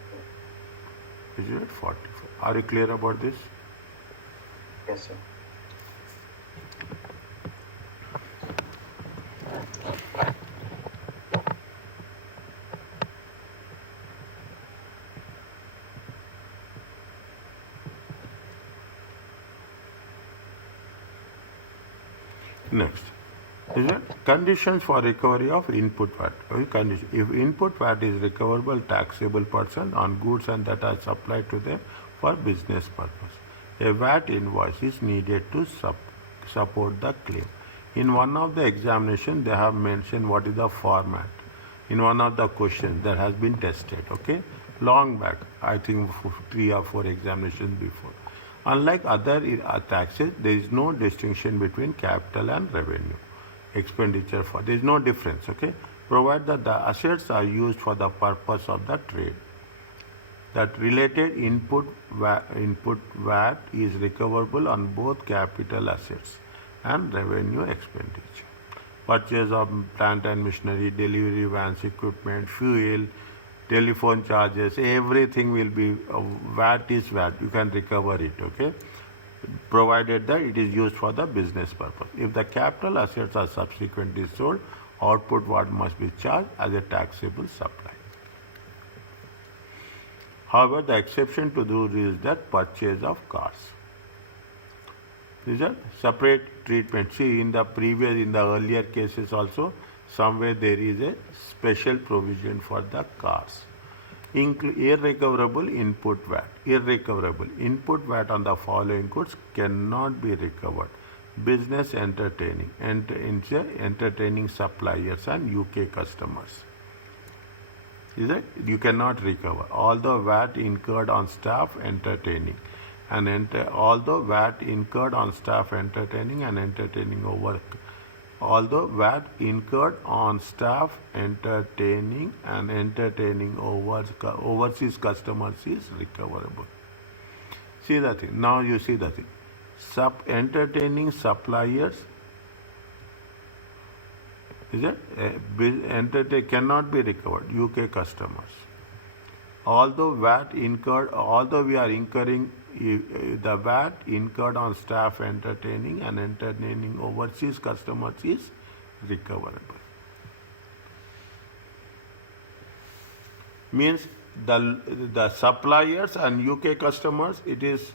Is it 44? Are you clear about this? Yes, sir. Next. Is it conditions for recovery of input VAT? Condition. If input VAT is recoverable taxable % on goods and that are supplied to them for business purpose, a VAT invoice is needed to support the claim. In one of the examinations, they have mentioned what is the format. In one of the questions that has been tested, okay, long back, I think 3 or 4 examinations before. Unlike other taxes, there is no distinction between capital and revenue expenditure for. There is no difference, okay? Provided that the assets are used for the purpose of the trade. That related input VAT is recoverable on both capital assets and revenue expenditure. Purchase of plant and machinery, delivery vans, equipment, fuel, telephone charges, everything will be VAT is VAT. You can recover it, okay? Provided that it is used for the business purpose. If the capital assets are subsequently sold, output VAT must be charged as a taxable supply. However, the exception to the rule is that purchase of cars. These are separate treatment. See, in the earlier cases also, somewhere there is a special provision for the cars. Irrecoverable input VAT. Irrecoverable input VAT on the following goods cannot be recovered. Business entertaining, entertaining suppliers and UK customers. Is it? You cannot recover. Although VAT incurred on staff entertaining although VAT incurred on staff entertaining and entertaining although VAT incurred on staff entertaining overseas customers is recoverable. See the thing. Now you see the thing. Entertaining suppliers, is it? Cannot be recovered. UK customers. Although we are incurring the VAT incurred on staff entertaining and entertaining overseas customers is recoverable. Means the suppliers and UK customers, it is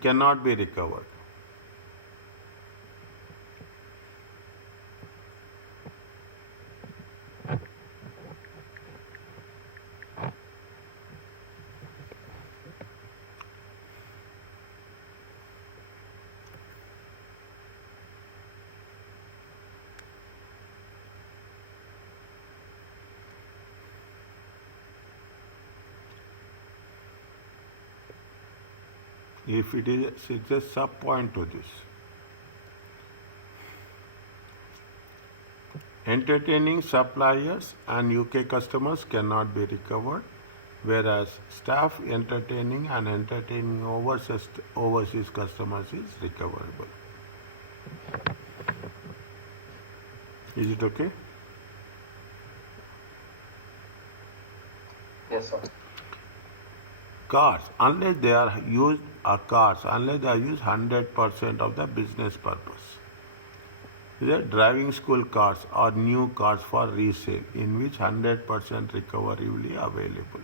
cannot be recovered. If it's a sub point to this. Entertaining suppliers and UK customers cannot be recovered, whereas staff entertaining and entertaining overseas customers is recoverable. Is it okay? Yes, sir. Cars, unless they are used 100% of the business purpose. The driving school cars or new cars for resale, in which 100% recovery will be available.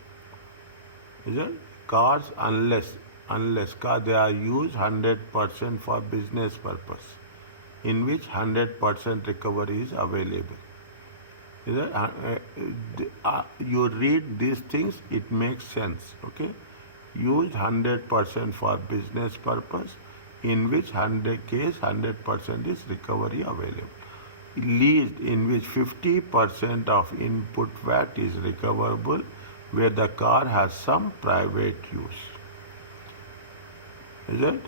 Is it? Cars, unless they are used 100% for business purpose, in which 100% recovery is available. Is it? You read these things, it makes sense. Okay. Used 100% for business purpose, in which 100% is recovery available. Leased, in which 50% of input VAT is recoverable, where the car has some private use. Is it?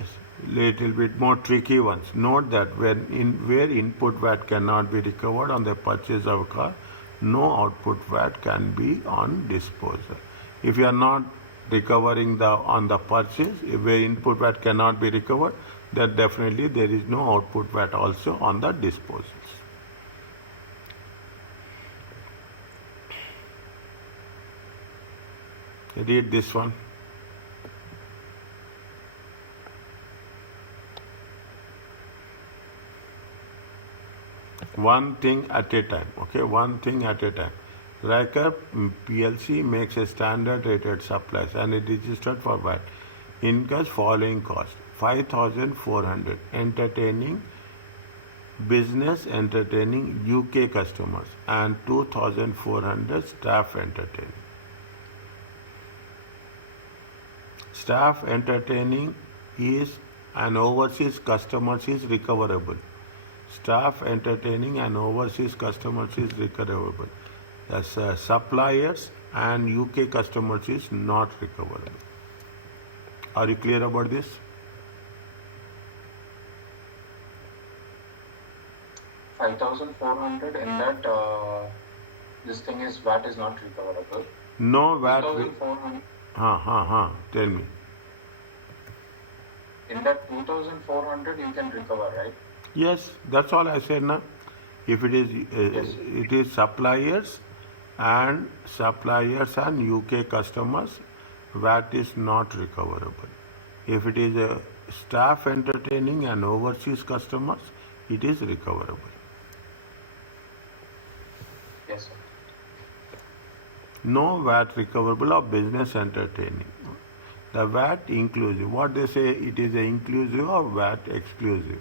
Little bit more tricky ones. Note that where input VAT cannot be recovered on the purchase of a car, no output VAT can be on disposal. If you are not recovering on the purchase, where input VAT cannot be recovered, then definitely there is no output VAT also on the disposals. Read this one. One thing at a time. Okay, one thing at a time. Riker PLC makes a standard rated supplies and it registered for VAT. Incurs following cost: 5,400 business entertaining UK customers and 2,400 staff entertaining. Staff entertaining is and overseas customers is recoverable. Staff entertaining and overseas customers is recoverable. The suppliers and UK customers is not recoverable. Are you clear about this? $5,400 in that this thing is VAT is not recoverable. No VAT. 2,400. Tell me. In that 2,400 you can recover, right? Yes, that's all I said now. If it is Yes. it is suppliers and UK customers, VAT is not recoverable. If it is a staff entertaining and overseas customers, it is recoverable. Yes, sir. No VAT recoverable of business entertaining. The VAT inclusive. What they say, it is a inclusive or VAT exclusive.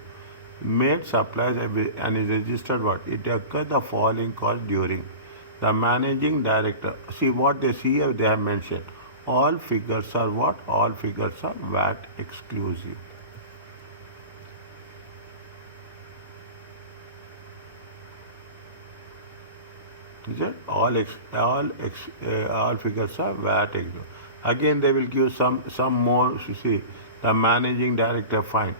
Made supplies and is registered what? It occurs the following cost during. The managing director. See what they see here, they have mentioned. All figures are what? All figures are VAT exclusive. Is it? All figures are VAT exclusive. Again, they will give some more. You see, the managing director fine.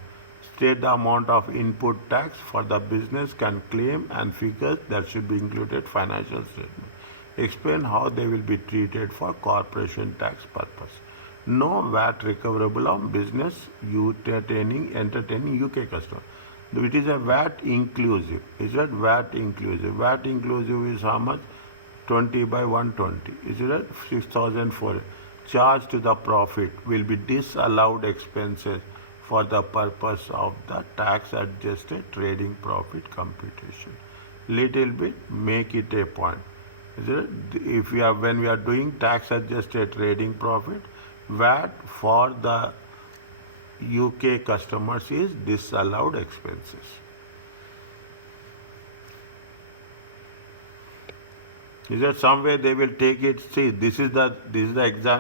State the amount of input tax for the business can claim and figures that should be included financial statement. Explain how they will be treated for corporation tax purpose. No VAT recoverable on business entertaining UK customer. It is a VAT inclusive. Is that VAT inclusive? VAT inclusive is how much? 20 by 120. Is it 6,004? Charge to the profit will be disallowed expenses for the purpose of the tax adjusted trading profit computation. Little bit make it a point. Is it? If we are when we are doing tax adjusted trading profit, VAT for the UK customers is disallowed expenses. Is that some way they will take it? See, this is the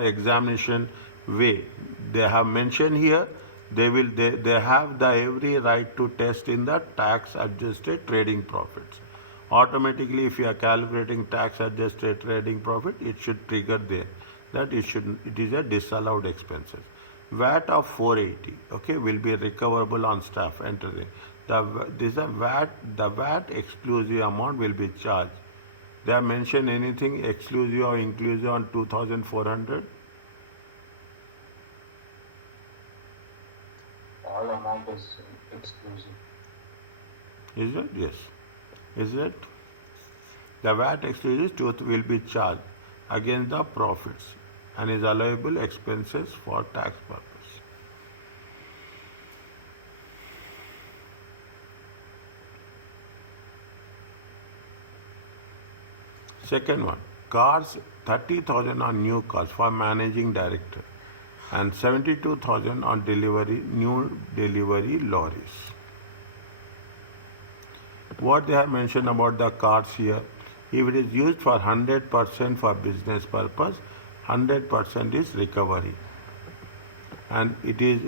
examination way. They have mentioned here. They have the every right to test in the tax adjusted trading profits. Automatically, if you are calculating tax adjusted trading profit, it should trigger there that it is a disallowed expenses. VAT of 480, okay, will be recoverable on staff entering. This is a VAT. The VAT exclusive amount will be charged. They have mentioned anything exclusive or inclusive on 2,400? All amount is exclusive. Is it? Yes. Is it? The VAT exclusive will be charged against the profits and is allowable expenses for tax purpose. Second one, cars 30,000 on new cars for managing director and 72,000 on new delivery lorries. What they have mentioned about the cars here, if it is used for 100% for business purpose, 100% is recovery. And it is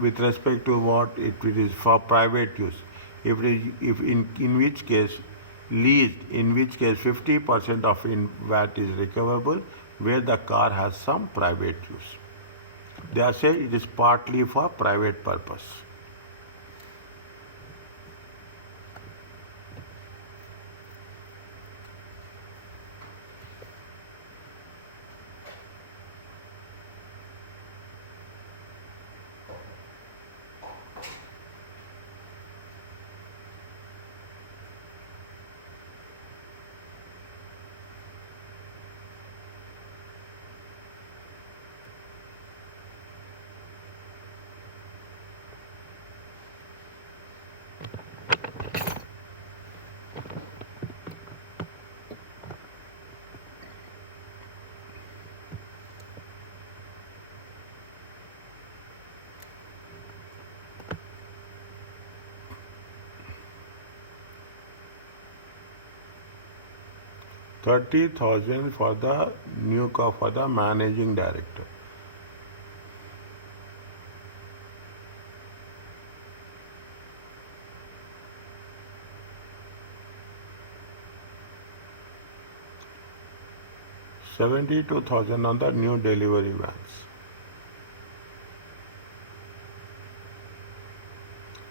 with respect to what it is for private use. If in which case leased, in which case 50% of VAT is recoverable, where the car has some private use. They are saying it is partly for private purpose. $30,000 for the new car for the managing director. $72,000 on the new delivery vans.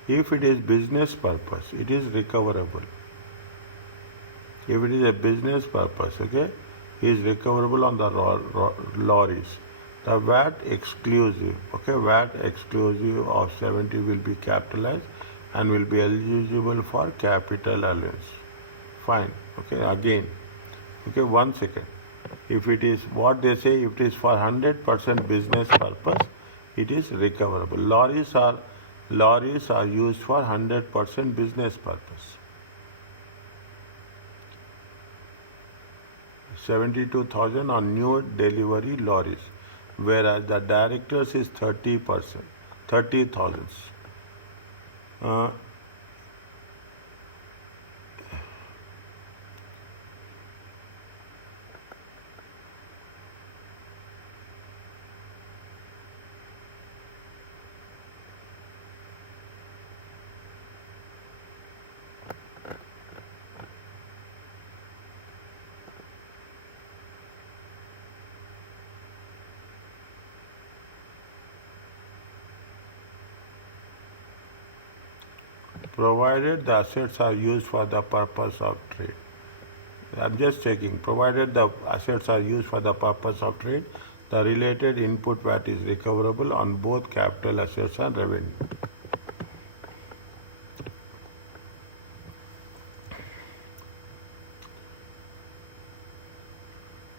If it is business purpose, it is recoverable. If it is a business purpose, okay, is recoverable on the lorries. The VAT exclusive, okay, VAT exclusive of 70 will be capitalized and will be eligible for capital allowance. Fine, okay, again, okay, 1 second. If it is what they say, if it is for 100% business purpose, it is recoverable. Lorries are used for 100% business purpose. 72,000 on new delivery lorries, whereas the directors is 30%, 30,000. provided the assets are used for the purpose of trade. I'm just checking. Provided the assets are used for the purpose of trade, the related input VAT is recoverable on both capital assets and revenue.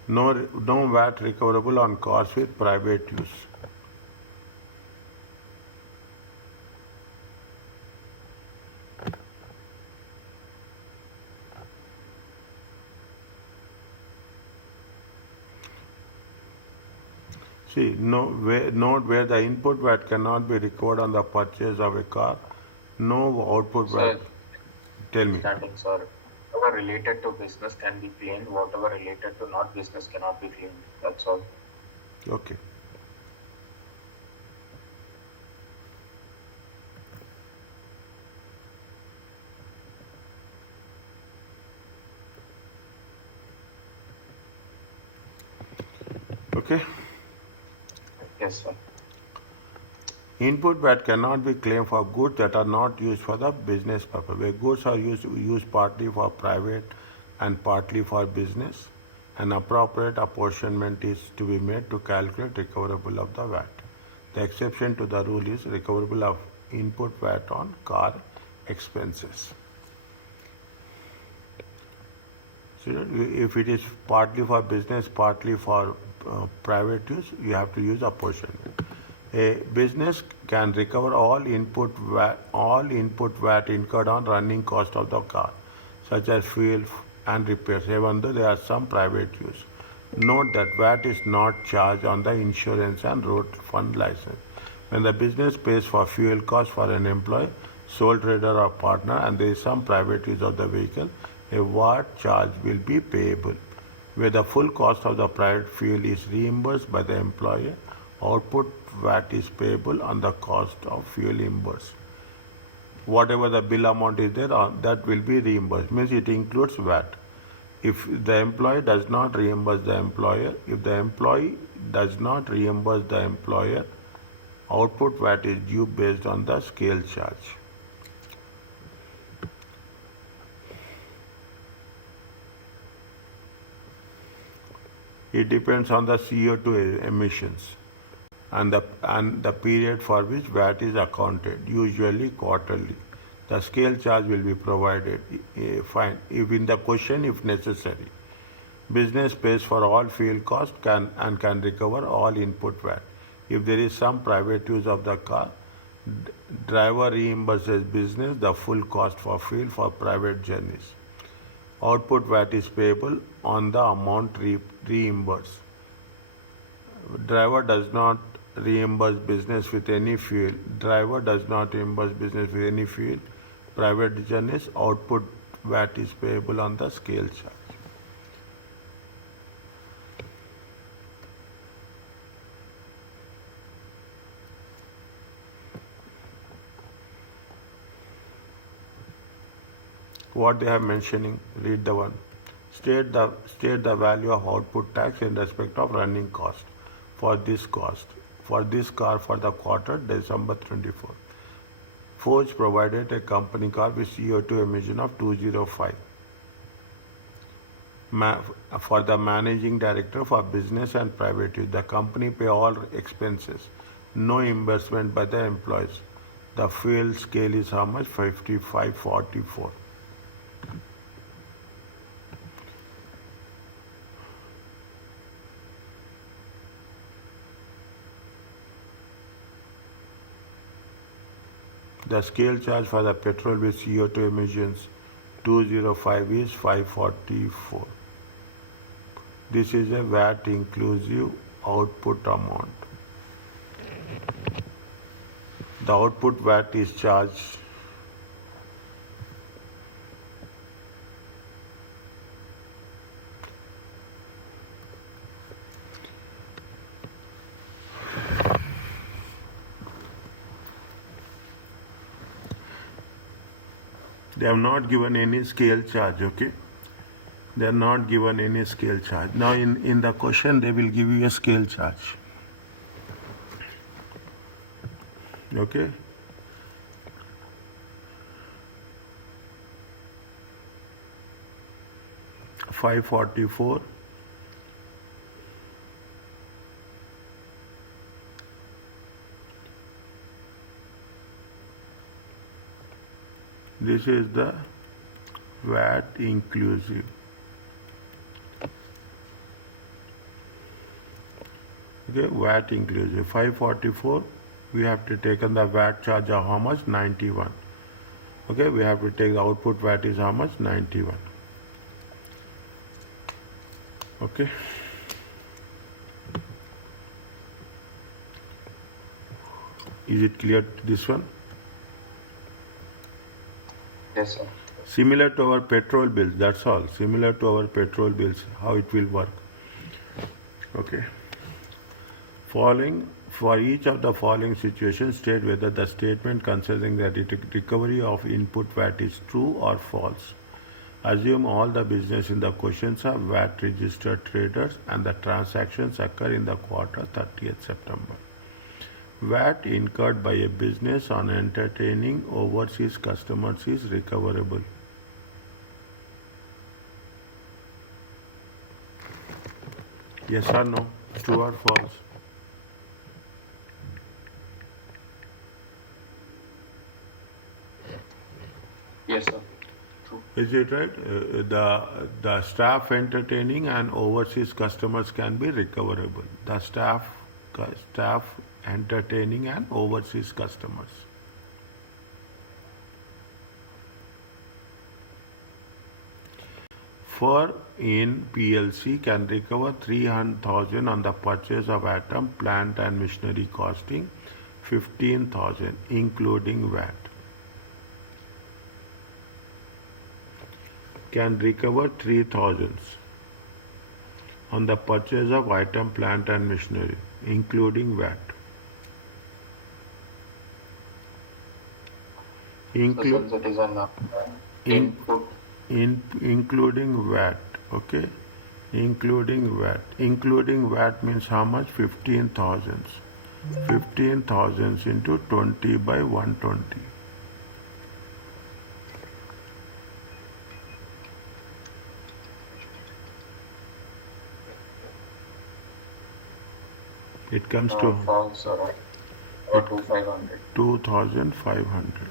No VAT recoverable on cars with private use. See, note where the input VAT cannot be recovered on the purchase of a car, no output VAT. Sir, Tell me. standing, sir. Whatever related to business can be claimed, whatever related to not business cannot be claimed. That's all. Okay. Okay. Yes, sir. Input VAT cannot be claimed for goods that are not used for the business purpose. Where goods are used partly for private and partly for business, an appropriate apportionment is to be made to calculate recoverable of the VAT. The exception to the rule is recoverable of input VAT on car expenses. So if it is partly for business, partly for private use, you have to use apportionment. A business can recover all input VAT incurred on running cost of the car, such as fuel and repairs, even though there are some private use. Note that VAT is not charged on the insurance and road fund license. When the business pays for fuel costs for an employee, sole trader or partner, and there is some private use of the vehicle, a VAT charge will be payable. Where the full cost of the private fuel is reimbursed by the employer, output VAT is payable on the cost of fuel reimbursed. Whatever the bill amount is there, that will be reimbursed. Means it includes VAT. If the employee does not reimburse the employer, if the employee does not reimburse the employer, output VAT is due based on the scale charge. It depends on the CO2 emissions and the period for which VAT is accounted, usually quarterly. The scale charge will be provided. Fine. If in the question, if necessary, business pays for all fuel cost can recover all input VAT. If there is some private use of the car, driver reimburses business the full cost for fuel for private journeys. Output VAT is payable on the amount reimbursed. Driver does not reimburse business with any fuel. Driver does not reimburse business with any fuel. Private journeys, output VAT is payable on the scale charge. What they are mentioning, read the one. State the value of output tax in respect of running cost for this car for the quarter December 24. Forge provided a company car with CO2 emission of 205. For the managing director for business and private use, the company pay all expenses, no reimbursement by the employees. The fuel scale is how much? 5544. The scale charge for the petrol with CO2 emissions 205 is 544. This is a VAT inclusive output amount. The output VAT is charged They have not given any scale charge, okay? They are not given any scale charge. Now in the question they will give you a scale charge. Okay? 544. This is the VAT inclusive. Okay, VAT inclusive. 544, we have to take on the VAT charge of how much? 91. Okay, we have to take the output VAT is how much? 91. Okay. Is it clear to this one? Yes, sir. Similar to our petrol bills, that's all. Similar to our petrol bills, how it will work. Okay. For each of the following situations, state whether the statement concerning the recovery of input VAT is true or false. Assume all the business in the questions are VAT registered traders and the transactions occur in the quarter 30th September. VAT incurred by a business on entertaining overseas customers is recoverable. Yes or no? True or false? Yes, sir. True. Is it right? The staff entertaining and overseas customers can be recoverable. The staff entertaining and overseas customers. For in PLC can recover 300,000 on the purchase of atom, plant and machinery costing 15,000 including VAT. Can recover 3,000 on the purchase of item, plant and machinery including VAT. So since it is an input. Including VAT, okay? Including VAT. Including VAT means how much? 15,000. 15,000 into 20 by 120. It comes to False or 2,500. 2,500.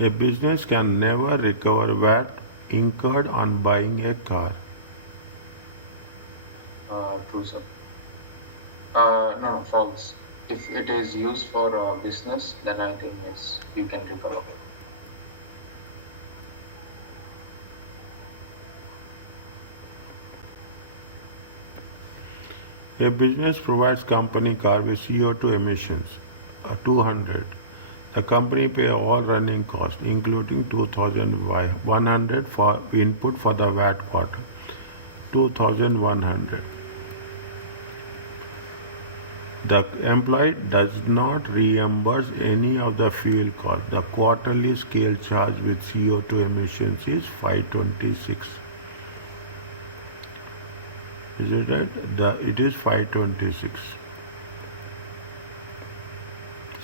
A business can never recover VAT incurred on buying a car. True, sir. No, false. If it is used for business, then I think yes, you can recover. A business provides company car with CO2 emissions, 200. The company pay all running costs, including 2,100 for input for the VAT quarter, 2,100. The employee does not reimburse any of the fuel cost. The quarterly scale charge with CO2 emissions is 526. Is it right? It is 526.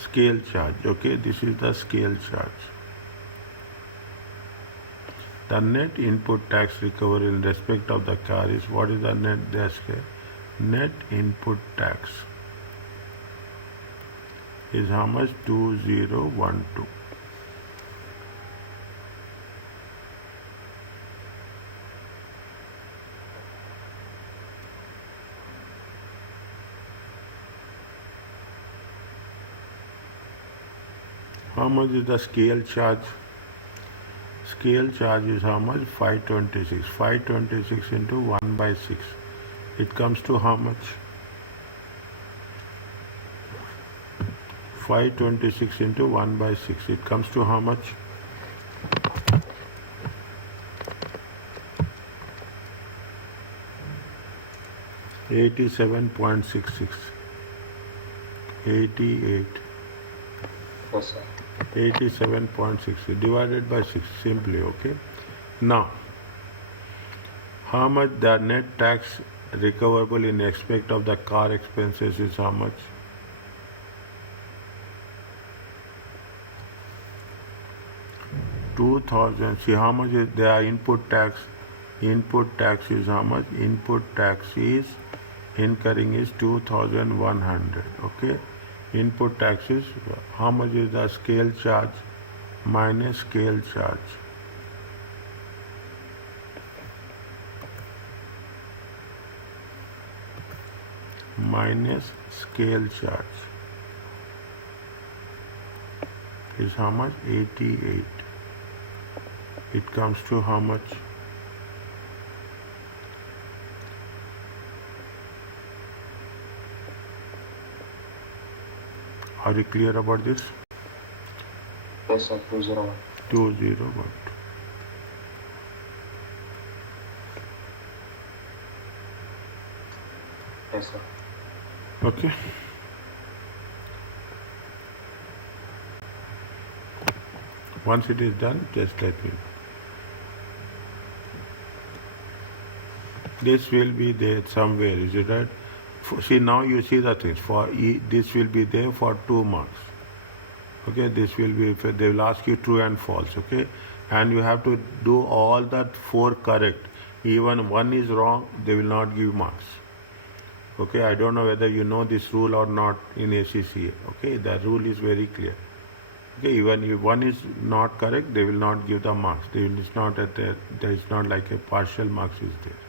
Scale charge, okay? This is the scale charge. The net input tax recovery in respect of the car is, what is the net? Net input tax is how much? 2012. How much is the scale charge? Scale charge is how much? 526. 526 into 1 by 6. It comes to how much? 526 into 1 by 6. It comes to how much? $87.66. 88. Yes, sir. 87.60 divided by 6 simply, okay? Now, how much the net tax recoverable in respect of the car expenses is how much? 2000. See how much is their input tax? Input tax is how much? Input tax is incurring is 2100. Okay. Input tax is how much is the scale charge minus scale charge? Minus scale charge is how much? 88. It comes to how much? Are you clear about this? Yes, sir. 201. 201. Yes, sir. Okay. Once it is done, just let me. This will be there somewhere, is it right? See, now you see the things. This will be there for 2 marks. Okay, this will be, they will ask you true and false. Okay, and you have to do all that 4 correct. Even one is wrong, they will not give marks. Okay, I don't know whether you know this rule or not in ACCA. Okay, the rule is very clear. Okay, even if one is not correct, they will not give the marks. There is not like a partial marks is there.